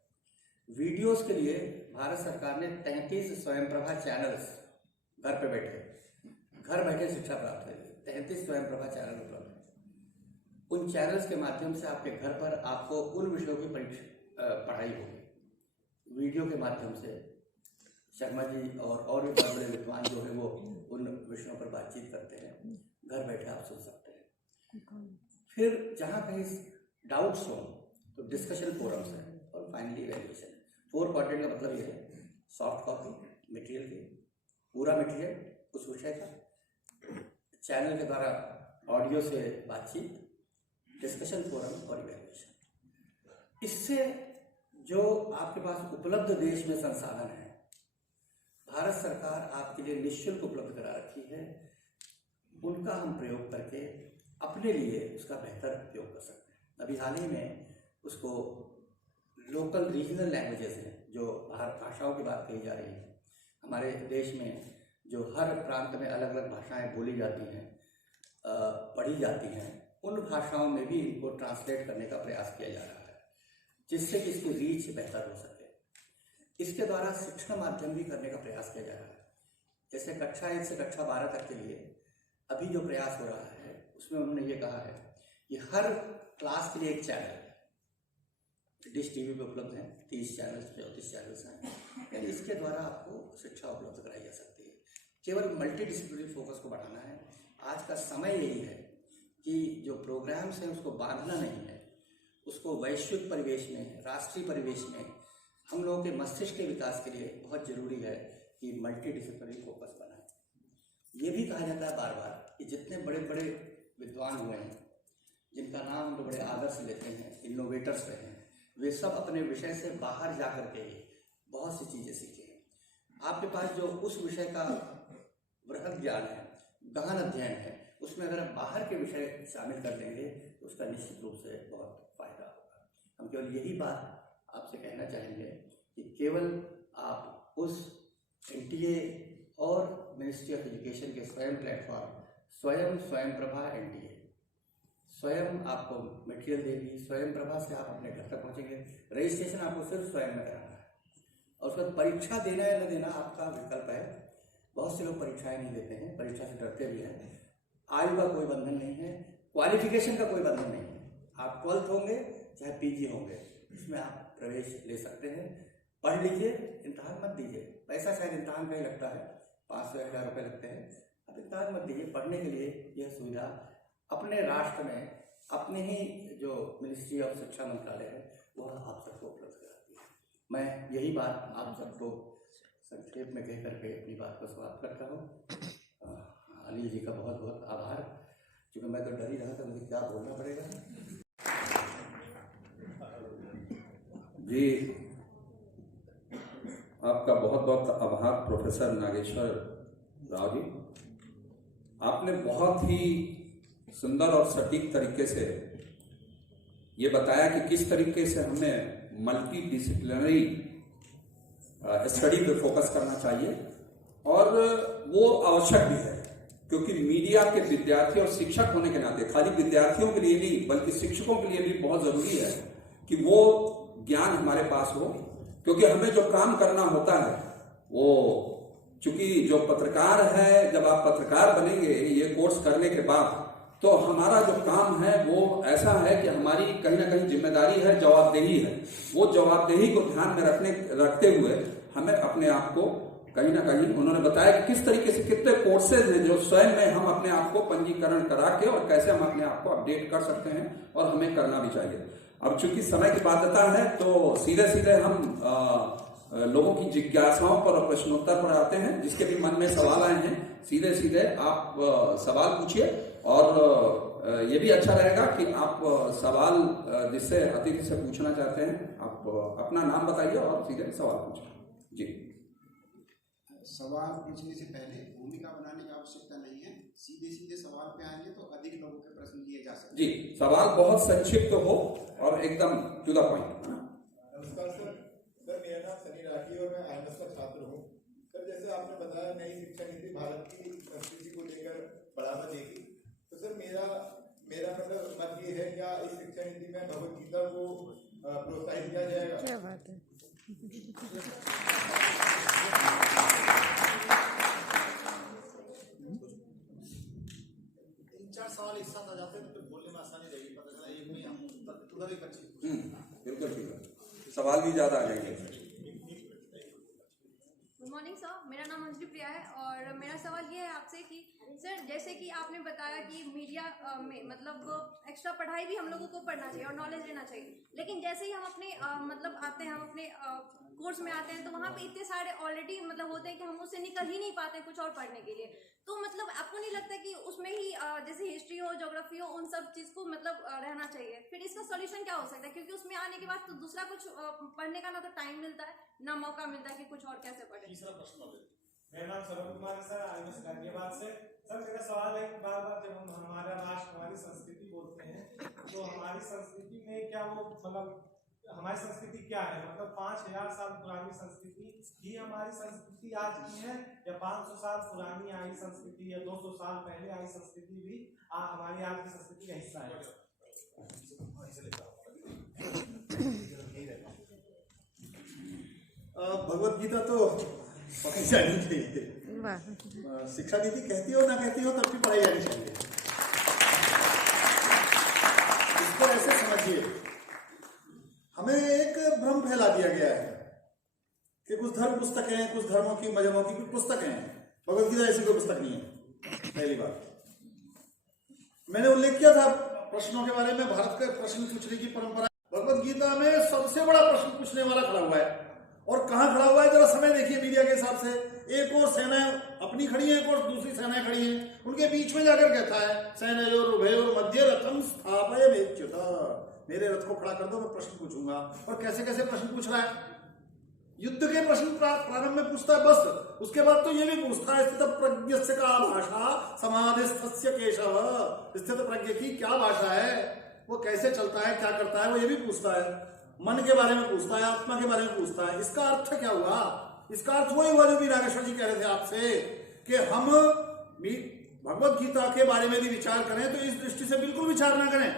वीडियोस के लिए भारत सरकार ने 33 स्वयंप्रभा चैनल्स घर बैठे शिक्षा प्राप्त करेगी। 33 स्वयंप्रभा चैनल उपलब्ध है। उन चैनल्स के माध्यम से आपके घर पर आपको उन विषयों की पढ़ाई होगी। वीडियो के माध्यम से शर्मा जी और भी बड़े बड़े विद्वान जो है वो उन विषयों पर बातचीत करते हैं, घर बैठे आप सुन सकते हैं। फिर जहाँ कहीं डाउट्स हो तो डिस्कशन फोरम्स है, और फाइनली इवैल्यूएशन। 4 क्वाड्रेंट का मतलब ये है, सॉफ्ट कॉपी मटेरियल की, पूरा मटेरियल उस विषय का, चैनल के द्वारा ऑडियो से बातचीत, डिस्कशन फोरम और इवैल्यूएशन। इससे जो आपके पास उपलब्ध देश में संसाधन है, भारत सरकार आपके लिए निःशुल्क उपलब्ध करा रखी है, उनका हम प्रयोग करके अपने लिए उसका बेहतर उपयोग कर सकते हैं। अभी हाल ही में उसको लोकल रीजनल लैंग्वेजेस हैं, जो भाषाओं की बात कही जा रही है। हमारे देश में जो हर प्रांत में अलग अलग भाषाएं बोली जाती हैं, पढ़ी जाती हैं, उन भाषाओं में भी इनको ट्रांसलेट करने का प्रयास किया जा रहा है, जिससे कि इसकी रीच बेहतर हो सके। इसके द्वारा शिक्षण माध्यम भी करने का प्रयास किया जा रहा है। जैसे कक्षा 1 से कक्षा 12 तक के लिए अभी जो प्रयास हो रहा है, उसमें उन्होंने ये कहा है कि हर क्लास के लिए एक चैनल, डिश टीवी पे उपलब्ध हैं 30 चैनल, 34 चैनल्स हैं, यानी इसके द्वारा आपको शिक्षा उपलब्ध कराई जा सकती है। केवल मल्टी डिसिप्लिनरी फोकस को बढ़ाना है। आज का समय यही है कि जो प्रोग्राम्स हैं उसको बांधना नहीं है, उसको वैश्विक परिवेश में, राष्ट्रीय परिवेश में हम लोगों के मस्तिष्क के विकास के लिए बहुत जरूरी है कि मल्टी डिसिप्लिनरी फोकस बनाए। ये भी कहा जाता है बार बार कि जितने बड़े बड़े विद्वान हुए हैं, जिनका नाम हम लोग बड़े आदर से लेते हैं, इनोवेटर्स रहे हैं, वे सब अपने विषय से बाहर जा करके बहुत सी चीज़ें सीखे हैं। आपके पास जो उस विषय का वृहद ज्ञान है, गहन अध्ययन है, उसमें अगर आप बाहर के विषय शामिल कर देंगे तो उसका निश्चित रूप से बहुत फायदा होगा। हम केवल यही बात आपसे कहना चाहेंगे कि केवल आप उस NTA और मिनिस्ट्री ऑफ एजुकेशन के स्वयं प्लेटफॉर्म स्वयं प्रभा NTA स्वयं आपको मटेरियल देगी, स्वयं प्रभा से आप अपने घर तक पहुंचेंगे। रजिस्ट्रेशन आपको सिर्फ स्वयं में कराना है और उसके बाद परीक्षा देना या न देना आपका विकल्प है। बहुत से लोग परीक्षाएं नहीं देते हैं, परीक्षा से डरते भी हैं। आयु का कोई बंधन नहीं है, क्वालिफिकेशन का कोई बंधन नहीं है। आप 12th होंगे चाहे PG होंगे, इसमें आप प्रवेश ले सकते हैं। पढ़ लीजिए, इम्तहान मत दीजिए। पैसा शायद इम्तहान का ही लगता है, 500-1000 रुपये लगते हैं। आप इम्तहान मत दीजिए। पढ़ने के लिए यह सुविधा अपने राष्ट्र में, अपने ही जो मिनिस्ट्री ऑफ शिक्षा मंत्रालय है वह आप सबको उपलब्ध कराती है। मैं यही बात आप सबको संक्षेप में कह करके अपनी बात को समाप्त करता हूँ। अनिल जी का बहुत बहुत आभार, क्योंकि मैं तो डर ही रहा था मुझे क्या बोलना पड़ेगा। जी, आपका बहुत बहुत आभार प्रोफेसर नागेश्वर राव जी। आपने बहुत ही सुंदर और सटीक तरीके से ये बताया कि किस तरीके से हमें मल्टी डिसिप्लिनरी स्टडी पे फोकस करना चाहिए, और वो आवश्यक भी है, क्योंकि मीडिया के विद्यार्थी और शिक्षक होने के नाते खाली विद्यार्थियों के लिए नहीं बल्कि शिक्षकों के लिए भी बहुत जरूरी है कि वो ज्ञान हमारे पास हो, क्योंकि हमें जो काम करना होता है वो, चूंकि जो पत्रकार है, जब आप पत्रकार बनेंगे ये कोर्स करने के बाद, तो हमारा जो काम है वो ऐसा है कि हमारी कहीं ना कहीं जिम्मेदारी है, जवाबदेही है। वो जवाबदेही को ध्यान में रखते हुए हमें अपने आप को कहीं ना कहीं, उन्होंने बताया कि किस तरीके से कितने कोर्सेज हैं जो स्वयं में हम अपने आप को पंजीकरण करा के और कैसे हम अपने आप को अपडेट कर सकते हैं, और हमें करना भी चाहिए। अब चूंकि समय की बाध्यता है तो सीधे सीधे हम लोगों की जिज्ञासाओं पर और प्रश्नोत्तर पर आते हैं। जिसके भी मन में सवाल आए हैं सीधे सीधे आप सवाल पूछिए, और ये भी अच्छा रहेगा कि आप सवाल जिससे अतिथि से पूछना चाहते हैं आप अपना नाम बताइए और सीधे सवाल पूछिए। जी, सवाल पूछने से पहले भूमिका बनाने की आवश्यकता नहीं है, सीधे सीधे सवाल पे आएंगे तो अधिक लोगों के प्रश्न लिए जा सकते हैं। जी, सवाल बहुत संक्षिप्त हो और एकदम टू द पॉइंट। नमस्कार सर, मेरा नाम सनी राठी और मैं IMS का छात्र हूँ। सर, जैसे आपने बताया नई शिक्षा नीति भारत की संस्कृति को लेकर बढ़ावा देगी, तो सर मेरा मतलब मत ये है, क्या इस शिक्षा नीति में भगवद गीता को प्रोत्साहित किया जाएगा? क्या बात है। 3-4 सवाल एक साथ आ जाते हैं तो फिर बोलने में आसानी रहेगी। पता चला एक में हम उधर एक अच्छी बिल्कुल ठीक है, सवाल भी ज्यादा आ जाएंगे। गुड मॉर्निंग सर, मेरा नाम अंजलि प्रिया है और मेरा सवाल ये है आपसे कि सर, जैसे कि आपने बताया कि मीडिया में मतलब एक्स्ट्रा पढ़ाई भी हम लोगों को पढ़ना चाहिए और नॉलेज लेना चाहिए, लेकिन जैसे ही हम अपने मतलब आते हैं, हम अपने कोर्स में आते हैं तो वहाँ पे इतने सारे ऑलरेडी मतलब होते हैं कि हम उससे निकल ही नहीं पाते कुछ और पढ़ने के लिए। तो मतलब आपको नहीं लगता कि उसमें ही जैसे हिस्ट्री हो, ज्योग्राफी हो, उन सब चीज़ को मतलब रहना चाहिए? फिर इसका सॉल्यूशन क्या हो सकता है? क्योंकि उसमें आने के बाद तो दूसरा कुछ पढ़ने का ना तो टाइम मिलता है ना मौका मिलता है कि कुछ और कैसे पढ़े। तीसरा प्रश्न मेरा नाम सरल कुमार है सर, IMS गाजियाबाद से। सर, मेरा सवाल है कि बार बार जब हम हमारा राष्ट्र, हमारी संस्कृति बोलते हैं तो हमारी संस्कृति में क्या वो मतलब हमारी संस्कृति क्या है, मतलब 5000 साल पुरानी संस्कृति ही हमारी संस्कृति आज की है, या 500 साल पुरानी आई संस्कृति या 200 साल पहले आई संस्कृति भी हमारी आज की संस्कृति का हिस्सा है? भगवत गीता तो पढ़ाई जानी चाहिए। शिक्षा नीति कहती हो ना कहती हो तब भी पढ़ाई जानी चाहिए। इसको ऐसे समझिए, हमें एक भ्रम फैला दिया गया है कि कुछ धर्म पुस्तकें हैं, कुछ धर्मों की मजहबों की कुछ पुस्तकें हैं, भगवत गीता ऐसी कोई पुस्तक नहीं है। पहली बात मैंने उल्लेख किया था प्रश्नों के बारे में, भारत के प्रश्न पूछने की परंपरा। भगवत गीता में सबसे बड़ा प्रश्न पूछने वाला खड़ा हुआ है, और कहां खड़ा हुआ है जरा समय देखिए मीडिया के हिसाब से। एक और सेनाएं अपनी खड़ी है, एक और दूसरी सेनाएं खड़ी हैं, उनके बीच में जाकर कहता है सेनयोर उभयोर मध्य रथम स्थापयमेच्युत, मेरे रथ को खड़ा कर दो, मैं प्रश्न पूछूंगा। और कैसे कैसे प्रश्न पूछ रहा है, युद्ध के प्रश्न प्रारंभ में पूछता है बस, उसके बाद तो ये भी पूछता है स्थित प्रज्ञस्य का भाषा समाधिस्थस्य केशव, स्थित प्रज्ञ की क्या भाषा है, वो कैसे चलता है, क्या करता है, वो ये भी पूछता है। मन के बारे में पूछता है, आत्मा के बारे में पूछता है। इसका अर्थ क्या हुआ? इसका अर्थ वही हुआ जो भी नागेश्वर जी कह रहे थे आपसे, कि हम भगवत गीता के बारे में भी विचार करें तो इस दृष्टि से बिल्कुल विचार ना करें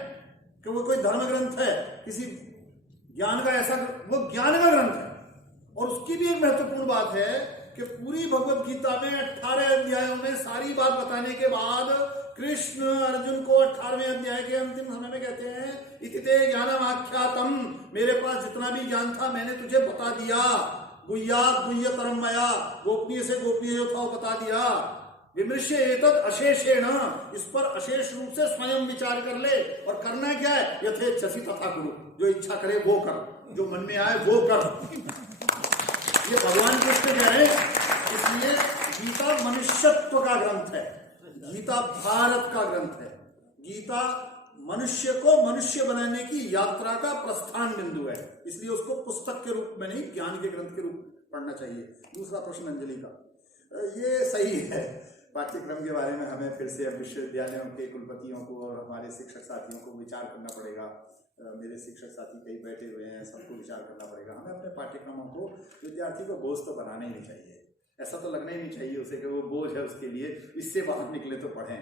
कि वो कोई धर्म ग्रंथ है, किसी ज्ञान का ऐसा, वो ज्ञान का ग्रंथ है। और उसकी भी एक महत्वपूर्ण बात है कि पूरी भगवत गीता में 18 अध्यायों में सारी बात बताने के बाद कृष्ण अर्जुन को 18वें अध्याय के अंतिम समय में कहते हैं इतिते ज्ञानम आख्यातम, मेरे पास जितना भी ज्ञान था मैंने तुझे बता दिया। गुह्यात् गुह्यतरम मया, गोपनीय से गोपनीय जो था वो बता दिया। विमृश्य एतद् अशेषेण, इस पर अशेष रूप से स्वयं विचार कर ले। और करना क्या है? यथेच्छसि तथा कुरु, जो इच्छा करे वो कर, जो मन में आए वो कर। ये भगवान कृष्ण कह रहे हैं। इसलिए गीता मनुष्यत्व का ग्रंथ है, गीता भारत का ग्रंथ है। गीता मनुष्य को मनुष्य बनाने की यात्रा का प्रस्थान बिंदु है, इसलिए उसको पुस्तक के रूप में नहीं ज्ञान के ग्रंथ के रूप में पढ़ना चाहिए। दूसरा प्रश्न अंजलि का, ये सही है। पाठ्यक्रम के बारे में हमें फिर से अब विश्वविद्यालयों के कुलपतियों को और हमारे शिक्षक साथियों को विचार करना पड़ेगा। मेरे शिक्षक साथी कई बैठे हुए हैं, सबको विचार करना पड़ेगा। हमें अपने पाठ्यक्रमों को विद्यार्थी को बोझ तो बनाना ही नहीं चाहिए, ऐसा तो लगना ही नहीं चाहिए उसे कि वो बोझ है उसके लिए, इससे बाहर निकले तो पढ़ें।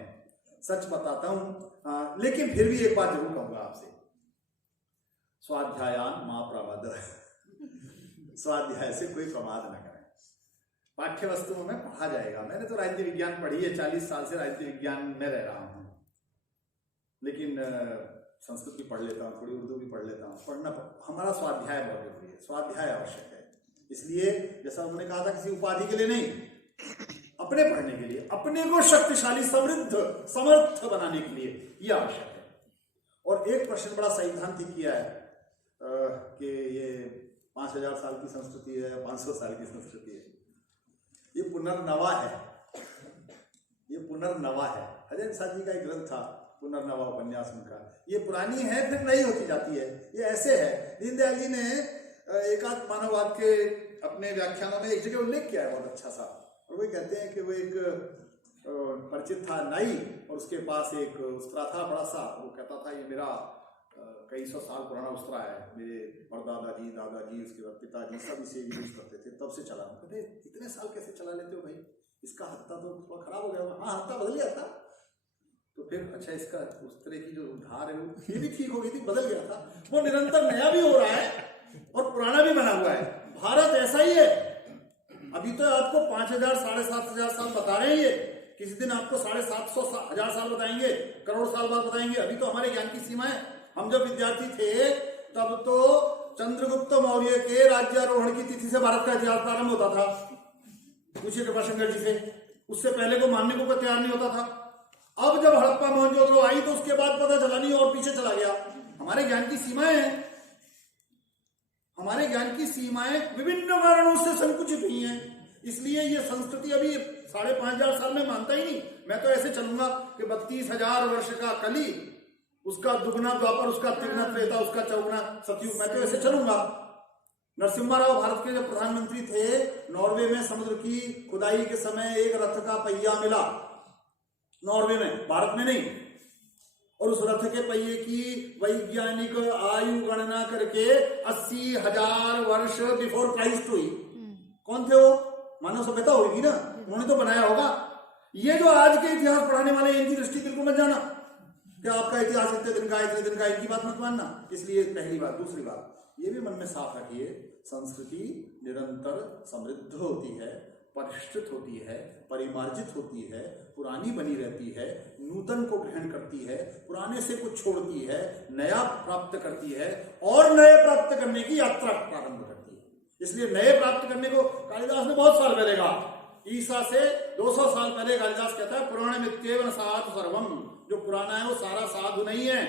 सच बताता हूं, लेकिन फिर भी एक बात जरूर कहूंगा आपसे, स्वाध्यायान मा प्रमाद, स्वाध्याय से कोई प्रमाद ना करें। पाठ्य वस्तुओं में पढ़ा जाएगा। मैंने तो राजनीति विज्ञान पढ़ी है, 40 साल से राजनीति विज्ञान में रह रहा हूं, लेकिन संस्कृत भी पढ़ लेता हूँ, थोड़ी उर्दू भी पढ़ लेता हूँ। पढ़ना हमारा स्वाध्याय बहुत जरूरी है, स्वाध्याय आवश्यक है। इसलिए जैसा उन्होंने कहा था, किसी उपाधि के लिए नहीं, अपने पढ़ने के लिए, अपने को शक्तिशाली समृद्ध समर्थ बनाने के लिए ये आवश्यक है। और एक प्रश्न बड़ा सैद्धांतिक किया है कि ये 5000 साल की संस्कृति है, 500 साल की संस्कृति है। ये पुनर्नवा है, ये पुनर्नवा है। हजरत साहब जी का एक ग्रंथ था पुनर्नवा उपन्यास उनका, ये पुरानी है फिर नई होती जाती है। ये ऐसे है, दीनदयाल जी ने एकात्म मानववाद के अपने व्याख्यानों में एक जगह उल्लेख किया है बहुत अच्छा सा, और वही कहते हैं कि वो एक परिचित था नाई, और उसके पास एक उस्तरा था बड़ा सा। वो कहता था ये मेरा कई सौ साल पुराना उस्तरा है, मेरे परदादाजी, दादाजी, उसके बाद पिताजी सब इसे यूज करते थे, तब से चला। कहते इतने साल कैसे चला लेते हो भाई, इसका हत्ता तो थोड़ा खराब हो गया। हाँ, हत्ता बदल गया था, तो फिर अच्छा इसका उस्तरे की जो धार है वो ये भी ठीक हो गई थी, बदल गया था। वो निरंतर नया भी हो रहा है और पुराना भी बना हुआ है। भारत ऐसा ही है। अभी तो आपको 5000 7500 साल बता रहे हैं, ये किसी दिन आपको 750 साल बताएंगे, करोड़ साल बाद बताएंगे। अभी तो हमारे ज्ञान की सीमा है। हम जब विद्यार्थी थे तब तो चंद्रगुप्त मौर्य के राज्यारोहण की तिथि से भारत का इतिहास प्रारंभ होता था। पूछिए कृपाशंकर जी से, उससे पहले को मानने को तैयार नहीं होता था। अब जब हड़प्पा मोहनजोदड़ो आई तो उसके बाद पता चला नहीं और पीछे चला गया। हमारे ज्ञान की सीमाएं हैं, हमारे ज्ञान की सीमाएं विभिन्न कारणों से संकुचित हुई हैं। इसलिए ये संस्कृति अभी 5500 साल में मानता ही नहीं। मैं तो ऐसे चलूंगा कि 32,000 वर्ष का कली, उसका दुगना द्वापर, उसका तिगना त्रेता, उसका चौगुना सतयुग, मैं तो ऐसे चलूंगा। नरसिम्हा राव भारत के जब प्रधानमंत्री थे, नॉर्वे में समुद्र की खुदाई के समय एक रथ का पहिया मिला, नॉर्वे में, भारत में नहीं। और उस रथ के पहिए की वैज्ञानिक आयु गणना करके 80,000 वर्ष बिफोर क्राइस्ट हुई। कौन थे वो? मानव सभ्यता होगी ना, उन्होंने तो बनाया होगा। ये जो आज के इतिहास पढ़ाने वाले, इनकी दृष्टि बिल्कुल मत जाना कि आपका इतिहास इतने दिन का इनकी बात मत मानना। इसलिए पहली बात। दूसरी बात ये भी मन में साफ रखिए, संस्कृति निरंतर समृद्ध होती है, परिष्कृत होती है, परिमार्जित होती है, पुरानी बनी रहती है, नूतन को ग्रहण करती है, पुराने से कुछ छोड़ती है, नया प्राप्त करती है और नए प्राप्त करने की यात्रा प्रारंभ करती है। इसलिए नए प्राप्त करने को कालिदास ने बहुत साल पहले कहा। ईसा से 200 साल पहले कालिदास कहता है पुराण मित्येव साधु सर्वम। जो पुराना है वो सारा साधु नहीं है।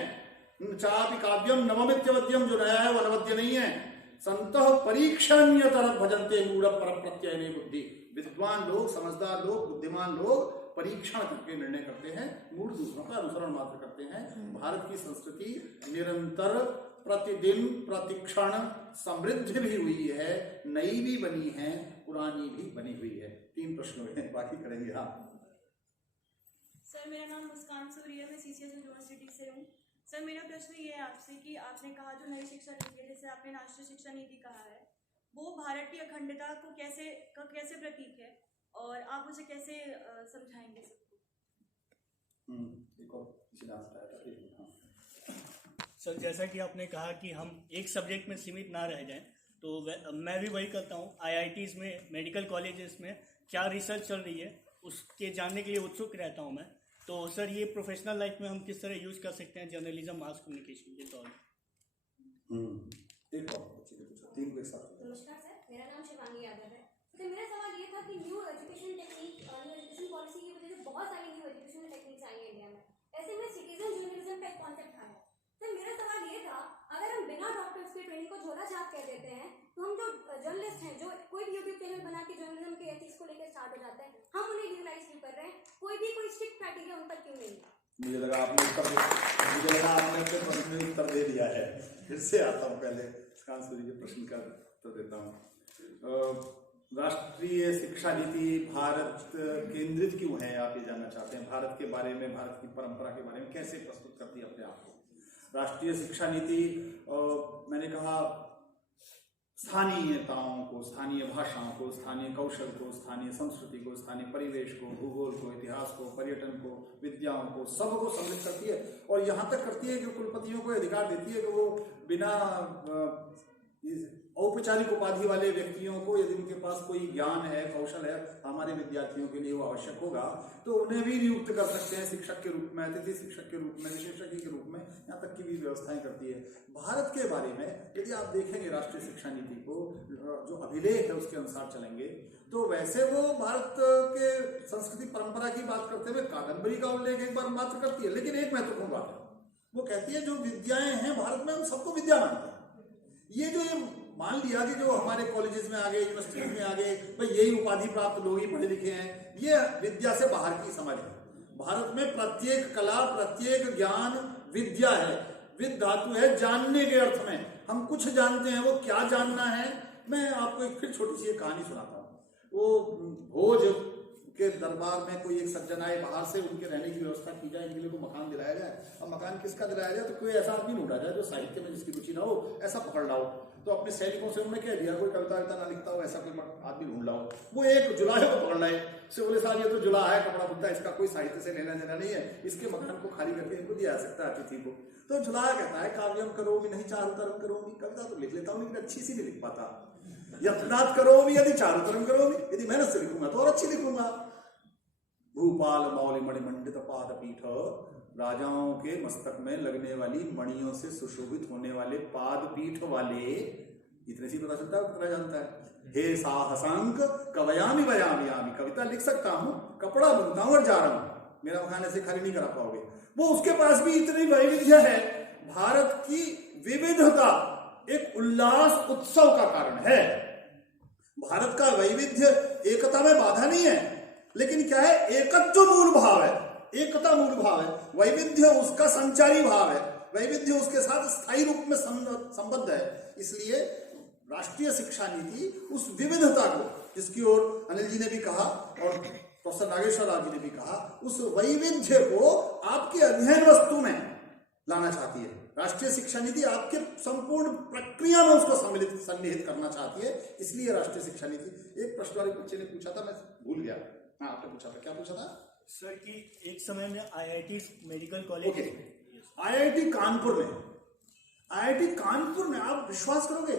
चापि काव्यम नवमित्यवद्यम, जो नया है वो अनवद्य नहीं है। संतः परीक्षणीय तरह भजनते मूढ़ पर प्रत्यय बुद्धि। विद्वान लोग, समझदार लोग, बुद्धिमान लोग परीक्षण करके निर्णय करते हैं, मूढ़ दूसरों का अनुसरण मात्र करते हैं। भारत की संस्कृति निरंतर प्रतिदिन प्रतिक्षण समृद्ध भी हुई है, नई भी बनी है, पुरानी भी बनी हुई है। 3 प्रश्न हुए हैं, बाकी करेंगे। हाँ सर, मेरा नाम मुस्कान सूरी है, मैं सीसीएस यूनिवर्सिटी से हूँ। सर, मेरा प्रश्न ये है आपसे कि आपने कहा जो नई शिक्षा नीति है, जैसे आपने राष्ट्रीय शिक्षा नीति कहा है, वो भारत की अखंडता को कैसे प्रतीक है, और आप मुझे कैसे समझाएंगे सबको? सर, जैसा कि आपने कहा कि हम एक सब्जेक्ट में सीमित ना रह जाएं, तो मैं भी वही करता हूँ। IITs में, मेडिकल कॉलेजेस में क्या रिसर्च चल रही है उसके जानने के लिए उत्सुक रहता हूँ मैं। तो सर, ये प्रोफेशनल लाइफ में हम किस तरह यूज कर सकते हैं जर्नलिज्म, मास कम्युनिकेशन के तौर में? नमस्कार सर, मेरा नाम शिवानी यादव है। तो मेरा सवाल ये था कि new education technique, new education policy की वजह से बहुत सारी न्यू एजुकेशन टेक्निक्स आई है इंडिया में। ऐसे में सिटीजन जर्नलिज्म का एक कॉन्सेप्ट आया। तो मेरा सवाल ये था, अगर हम बिना डॉक्टर्स के ट्रेनिंग को झोला छाप कह देते हैं, तो हम जो जर्नलिस्ट हैं, जो कोई भी यूट्यूब चैनल बना के जर्नलिज्म के एथिक्स को लेकर स्टार्ट हो जाते हैं, हम उन्हें न्यूलाइज क्यों कर रहे हैं? कोई स्ट्रिक्ट क्राइटेरिया उन पर क्यों नहीं है? मुझे लगा आपने अपने प्रश्न में उत्तर दे दिया है। फिर से आता हूँ, पहले सूरी के प्रश्न का उत्तर देता हूँ। राष्ट्रीय शिक्षा नीति भारत केंद्रित क्यों है, आप ये जानना चाहते हैं? भारत के बारे में, भारत की परंपरा के बारे में कैसे प्रस्तुत करती है अपने आप को? राष्ट्रीय शिक्षा नीति, मैंने कहा, स्थानीयताओं को, स्थानीय भाषाओं को, स्थानीय कौशल को, स्थानीय संस्कृति को, स्थानीय परिवेश को, भूगोल को, इतिहास को, पर्यटन को, विद्याओं को, सबको सम्मिलित करती है। और यहाँ तक करती है कि कुलपतियों को अधिकार देती है कि वो बिना औपचारिक उपाधि वाले व्यक्तियों को, यदि उनके पास कोई ज्ञान है, कौशल है, हमारे विद्यार्थियों के लिए वो आवश्यक होगा, तो उन्हें भी नियुक्त कर सकते हैं शिक्षक के रूप में, अतिथि शिक्षक के रूप में, विशेषज्ञ के रूप में, यहाँ तक की भी व्यवस्थाएं करती है। भारत के बारे में यदि आप देखेंगे राष्ट्रीय शिक्षा नीति को, जो अभिलेख है उसके अनुसार चलेंगे, तो वैसे वो भारत के संस्कृति परंपरा की बात करते हुए कादम्बरी का उल्लेख एक बार मात्र करती है। लेकिन एक महत्वपूर्ण बात है, वो कहती है जो विद्याएं हैं भारत में, हम सबको विद्या मानते हैं। ये जो ये मान लिया कि जो हमारे कॉलेजेस में आ गए, यूनिवर्सिटीज में आ गए, भाई यही उपाधि प्राप्त लोग ही पढ़े लिखे हैं, ये विद्या से बाहर की समझ है। भारत में प्रत्येक कला, प्रत्येक ज्ञान विद्या है। विद धातु है जानने के अर्थ में। हम कुछ जानते हैं, वो क्या जानना है? मैं आपको एक फिर छोटी सी कहानी सुनाता हूँ। वो भोज के दरबार में कोई एक सज्जन आए बाहर से, उनके रहने की व्यवस्था की जाए, इनके लिए को मकान दिलाया जाए। अब मकान किसका दिलाया जाए? तो कोई ऐसा आदमी ढूंढा जाए जो साहित्य में जिसकी रुचि ना हो, ऐसा पकड़ लाओ। तो अपने सैनिकों से उन्होंने कह दिया, कोई कविता ना लिखता हो, ऐसा कोई आदमी ढूंढ लाओ। वो एक जुलाहे को पकड़ लाए, से बोले साहब ये तो जुलाहा है, कपड़ा बुत्ता, इसका कोई साहित्य से लेना देना नहीं है, इसके मकान को खाली करके इनको दिया जा सकता है अतिथि को। तो जुलाहा कहता है काव्यम करोगी नहीं चारुतरम करोगी, कविता तो लिख लेता हूँ लेकिन अच्छी सी नहीं लिख पाता। यत्नात् करोगी यदि चारुतरम करोगी, यदि मेहनत से लिखूंगा तो और अच्छी लिखूंगा। भूपाल मौलि मणिमंडित पाद पीठ, राजाओं के मस्तक में लगने वाली मणियों से सुशोभित होने वाले पाद पीठ वाले, इतने सी पता चलता है, उतना जानता है। हे साहसांक कवयामी वयामी, कविता लिख सकता हूं, कपड़ा बुनता हूं और जा रहा हूं, मेरा मकान ऐसे खाली नहीं करा पाओगे। वो उसके पास भी इतनी वैविध्य है। भारत की विविधता एक उल्लास उत्सव का कारण है। भारत का वैविध्य एकता में बाधा नहीं है, लेकिन क्या है, एकत्व मूल भाव है, एकता मूल भाव है। वैविध्य उसका संचारी भाव है, वैविध्य उसके साथ स्थायी रूप में संबद्ध है। इसलिए राष्ट्रीय शिक्षा नीति उस विविधता को, जिसकी ओर अनिल जी ने भी कहा और प्रोफेसर नागेश्वर राव जी ने भी कहा, उस वैविध्य को आपके अध्ययन वस्तु में लाना चाहती है। राष्ट्रीय शिक्षा नीति आपके संपूर्ण प्रक्रिया में उसको सम्मिलित करना चाहती है, इसलिए राष्ट्रीय शिक्षा नीति। एक प्रश्न वाले बच्चे ने पूछा था, मैं भूल गया। हाँ, आपने पूछा था, क्या पूछा था सर? कि एक समय में IIT medical college, IIT Kanpur ने आप विश्वास करोगे,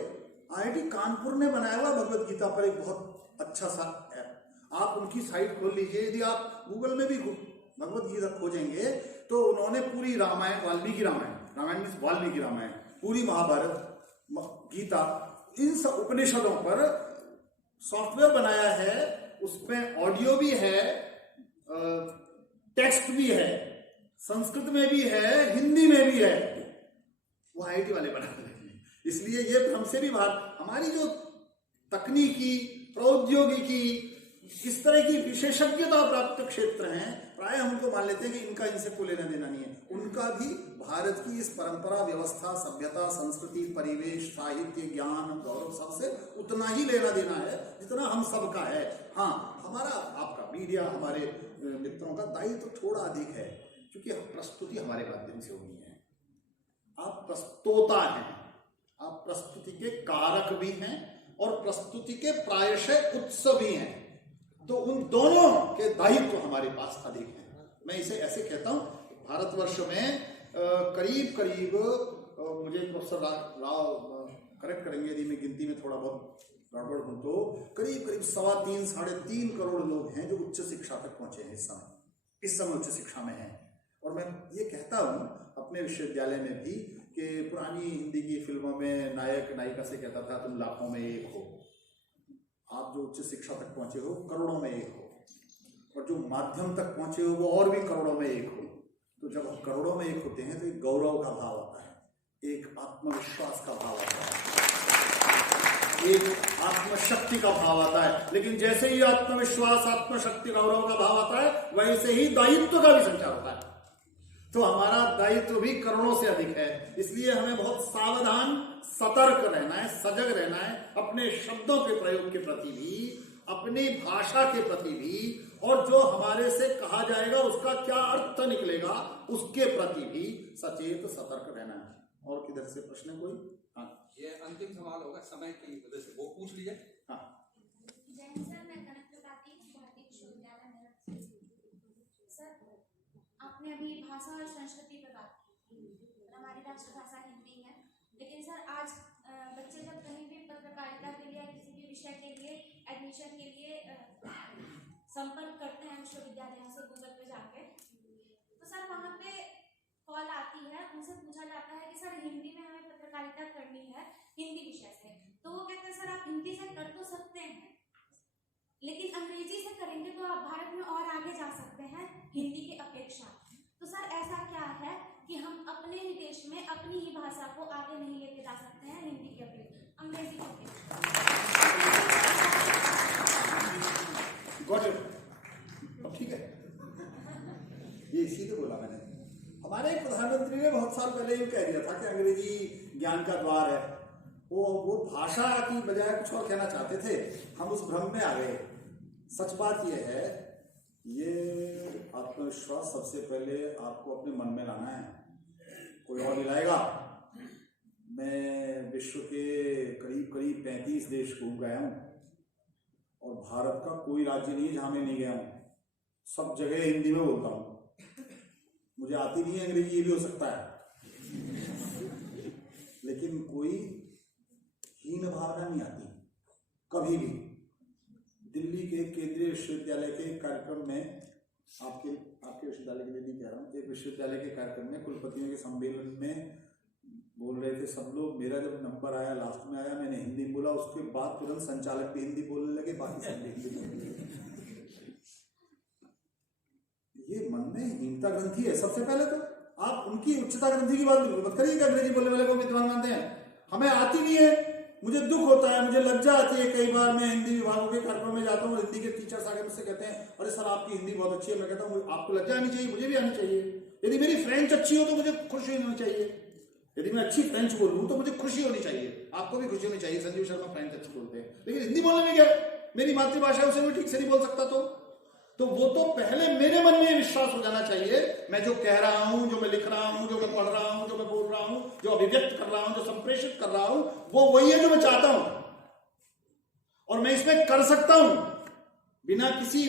आईआईटी कानपुर ने बनाया हुआ भगवत गीता पर एक बहुत अच्छा सा ऐप। आप उनकी साइट खोल लीजिए, यदि आप गूगल में भी भगवत गीता खोजेंगे तो उन्होंने पूरी रामायण, वाल्मीकि रामायण, पूरी महाभारत, गीता, इन सब उपनिषदों पर सॉफ्टवेयर बनाया है। उसमें ऑडियो भी है, टेक्स्ट भी है, संस्कृत में भी है, हिंदी में भी है। वो आईआईटी वाले बना रहे हैं। इसलिए ये हमसे भी बाहर, हमारी जो तकनीकी, प्रौद्योगिकी, इस तरह की विशेषज्ञता प्राप्त क्षेत्र हैं, प्राय हम उनको मान लेते हैं कि इनका इनसे कोई लेना देना नहीं है। उनका भी भारत की इस परंपरा, व्यवस्था, सभ्यता, संस्कृति, परिवेश, साहित्य, ज्ञान, गौरव सबसे उतना ही लेना देना है जितना हम सबका है। हाँ, हमारा, आपका, मीडिया, हमारे मित्रों का दायित्व तो थोड़ा अधिक है, क्योंकि प्रस्तुति हमारे माध्यम से होनी है। आप प्रस्तोता हैं, आप प्रस्तुति के कारक भी हैं और प्रस्तुति के प्रायशः उत्स भी हैं, तो उन दोनों के दायित्व हमारे पास अधिक हैं। मैं इसे ऐसे कहता हूं, भारतवर्ष में करीब मुझे प्रोफेसर राव करेक्ट करेंगे यदि मैं गिनती में थोड़ा बहुत गड़बड़ हूं, तो करीब 3.25 साढ़े 3 करोड़ लोग हैं जो उच्च शिक्षा तक पहुंचे हैं इस समय उच्च शिक्षा में हैं। और मैं ये कहता हूं अपने विश्वविद्यालय में भी कि पुरानी हिंदी की फिल्मों में नायक नायिका से कहता था तुम लाखों में एक हो, आप जो उच्च शिक्षा तक पहुंचे हो करोड़ों में एक हो, और जो माध्यम तक पहुंचे हो वो और भी करोड़ों में एक हो। तो जब हम करोड़ों में एक होते हैं तो एक गौरव का भाव आता है, एक आत्मविश्वास का भाव आता है, एक आत्मशक्ति का भाव आता है। लेकिन जैसे ही आत्मविश्वास, आत्मशक्ति, गौरव का भाव आता है, वैसे ही दायित्व का भी संचार होता है। तो हमारा दायित्व भी करोड़ों से अधिक है। इसलिए हमें बहुत सावधान, सतर्क रहना है, सजग रहना है, अपने शब्दों के प्रयोग के प्रति भी, अपनी भाषा के प्रति भी, और जो हमारे से कहा जाएगा उसका क्या अर्थ निकलेगा उसके प्रति भी सचेत, सतर्क रहना है। और किधर से प्रश्न कोई? हाँ, ये अंतिम सवाल होगा समय की वजह से, वो पूछ लीजिए। हाँ, सर, मैं कनक त्रिपाठी, भारतीय विश्वविद्यालय मेरठ से। सर, आपने अभी भाषा और संस्कृति पर बात की, हमारी राष्ट्रभाषा हिंदी है, लेकिन सर आज बच्चे जब कहीं भी पत्रकारिता के लिए, किसी भी विषय के लिए, एडमिशन के लिए संपर्क करते हैं विश्वविद्यालयों से गूगल पे जाके, तो सर वहाँ पे कॉल आती है, उनसे पूछा जाता है कि सर हिंदी में हमें पत्रकारिता करनी है हिंदी विषय से, तो वो कहते हैं सर आप हिंदी से कर तो सकते हैं, लेकिन अंग्रेजी से करेंगे तो आप भारत में और आगे जा सकते हैं हिंदी की अपेक्षा। तो सर ऐसा क्या है कि हम अपने ही देश में अपनी ही भाषा को आगे नहीं लेके जा सकते हैं हिंदी की अपेक्षा, अंग्रेजी की अपेक्षा? अब ठीक है, ये इसीलिए बोला मैंने। हमारे प्रधानमंत्री ने बहुत साल पहले ये कह दिया था कि अंग्रेजी ज्ञान का द्वार है। वो भाषा की बजाय कुछ और कहना चाहते थे, हम उस भ्रम में आ गए। सच बात यह है, ये आत्मविश्वास सबसे पहले आपको अपने मन में लाना है, कोई और नहीं लाएगा। मैं विश्व के करीब 35 देश घूम गया हूँ और भारत का कोई राज्य नहीं है जहाँ मैं नहीं गया हूँ। सब जगह हिंदी में बोलता हूँ। मुझे आती नहीं है अंग्रेजी, ये भी हो सकता है, लेकिन कोई हीन भावना नहीं आती कभी भी। दिल्ली के केंद्रीय विश्वविद्यालय के कार्यक्रम में, आपके विश्वविद्यालय के लिए नहीं कह रहा हूँ, एक विश्वविद्यालय के कार्यक्रम में कुलपतियों के सम्मेलन में बोल रहे थे सब लोग। मेरा जब नंबर आया, लास्ट में आया, मैंने हिंदी बोला, उसके बाद तुरंत संचालक भी हिंदी बोलने लगे, बाकी सब हिंदी बोलने लगे। ये मन में हीनता ग्रंथि है। सबसे पहले तो आप उनकी उच्चता ग्रंथि की बात बिल्कुल मत करिए कि अंग्रेजी बोलने वाले को विद्वान मानते हैं। हमें आती नहीं है, मुझे दुख होता है, मुझे लज्जा आती है। कई बार मैं हिंदी विभागों के कार्यक्रम में जाता हूँ, हिंदी के टीचर्स आगे मुझसे कहते हैं अरे सर आपकी हिंदी बहुत अच्छी है। मैं कहता हूँ आपको लज्जा आनी चाहिए, मुझे भी आनी चाहिए। यदि मेरी फ्रेंच अच्छी हो तो मुझे खुशी होनी चाहिए। यदि मैं अच्छी फ्रेंच बोलूँ तो मुझे खुशी होनी चाहिए, आपको भी खुशी होनी चाहिए। संजीव शर्मा फ्रेंच अच्छी बोलते हैं, लेकिन हिंदी बोलने में क्या, मेरी मातृभाषा है, उसे भी ठीक से नहीं बोल सकता तो वो तो पहले मेरे मन में विश्वास हो जाना चाहिए, मैं जो कह रहा हूं, जो मैं लिख रहा हूं, जो मैं पढ़ रहा हूं, जो मैं बोल रहा हूं, जो अभिव्यक्त कर रहा हूं, जो संप्रेषित कर रहा हूं, वो वही है जो मैं चाहता हूं और मैं इसमें कर सकता हूं, बिना किसी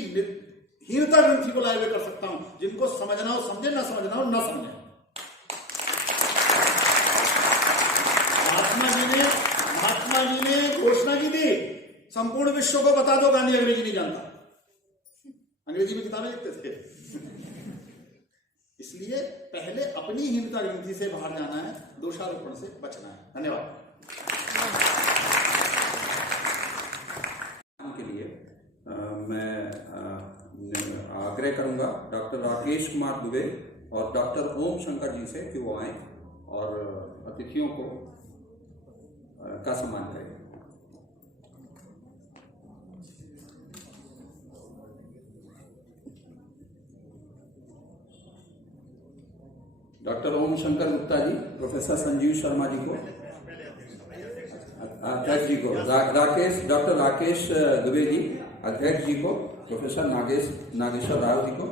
हीनता ग्रंथि को लाए हुए कर सकता हूं। जिनको समझना हो समझे, ना समझना हो ना समझे। महात्मा जी ने घोषणा की थी, संपूर्ण विश्व को बता दो गांधी अंग्रेजी नहीं जानता। अंग्रेजी में किताबें लिखते थे। इसलिए पहले अपनी हीनता ग्रंथि से बाहर जाना है, दोषारोपण से बचना है। धन्यवाद। के लिए मैं आग्रह करूंगा डॉक्टर राकेश कुमार दुबे और डॉक्टर ओम शंकर जी से कि वो आए और अतिथियों को का सम्मान करें। डॉक्टर ओम शंकर गुप्ता जी, प्रोफेसर संजीव शर्मा जी को, अध्यक्ष जी को, डॉक्टर राकेश दुबे जी अध्यक्ष जी को, प्रोफेसर नागेश्वर राव जी को,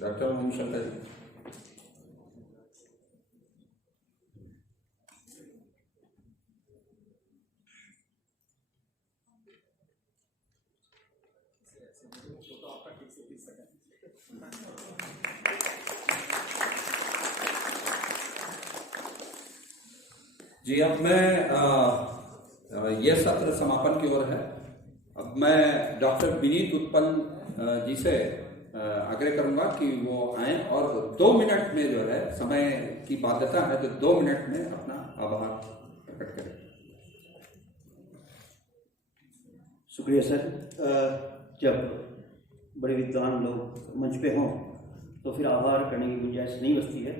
डॉक्टर ओम शंकर जी। जी, अब मैं यह सत्र समापन की ओर है। अब मैं डॉक्टर विनीत उत्पल जी से आग्रह करूंगा कि वो आए और 2 मिनट में जो है, समय की बाध्यता है तो 2 मिनट में अपना आभार प्रकट करें। शुक्रिया सर। जब बड़े विद्वान लोग मंच पे हों तो फिर आभार करने की गुंजाइश नहीं बचती है,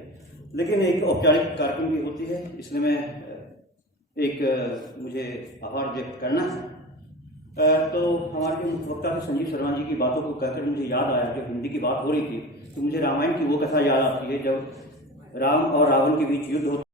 लेकिन एक औपचारिक कार्यक्रम भी होती है, इसलिए मैं मुझे आभार व्यक्त करना है। तो हमारे जो मुख्य वक्ता थे संजीव शर्मा जी की बातों को कहकर मुझे याद आया, जब हिंदी की बात हो रही थी तो मुझे रामायण की वो कथा याद आती है जब राम और रावण के बीच युद्ध होता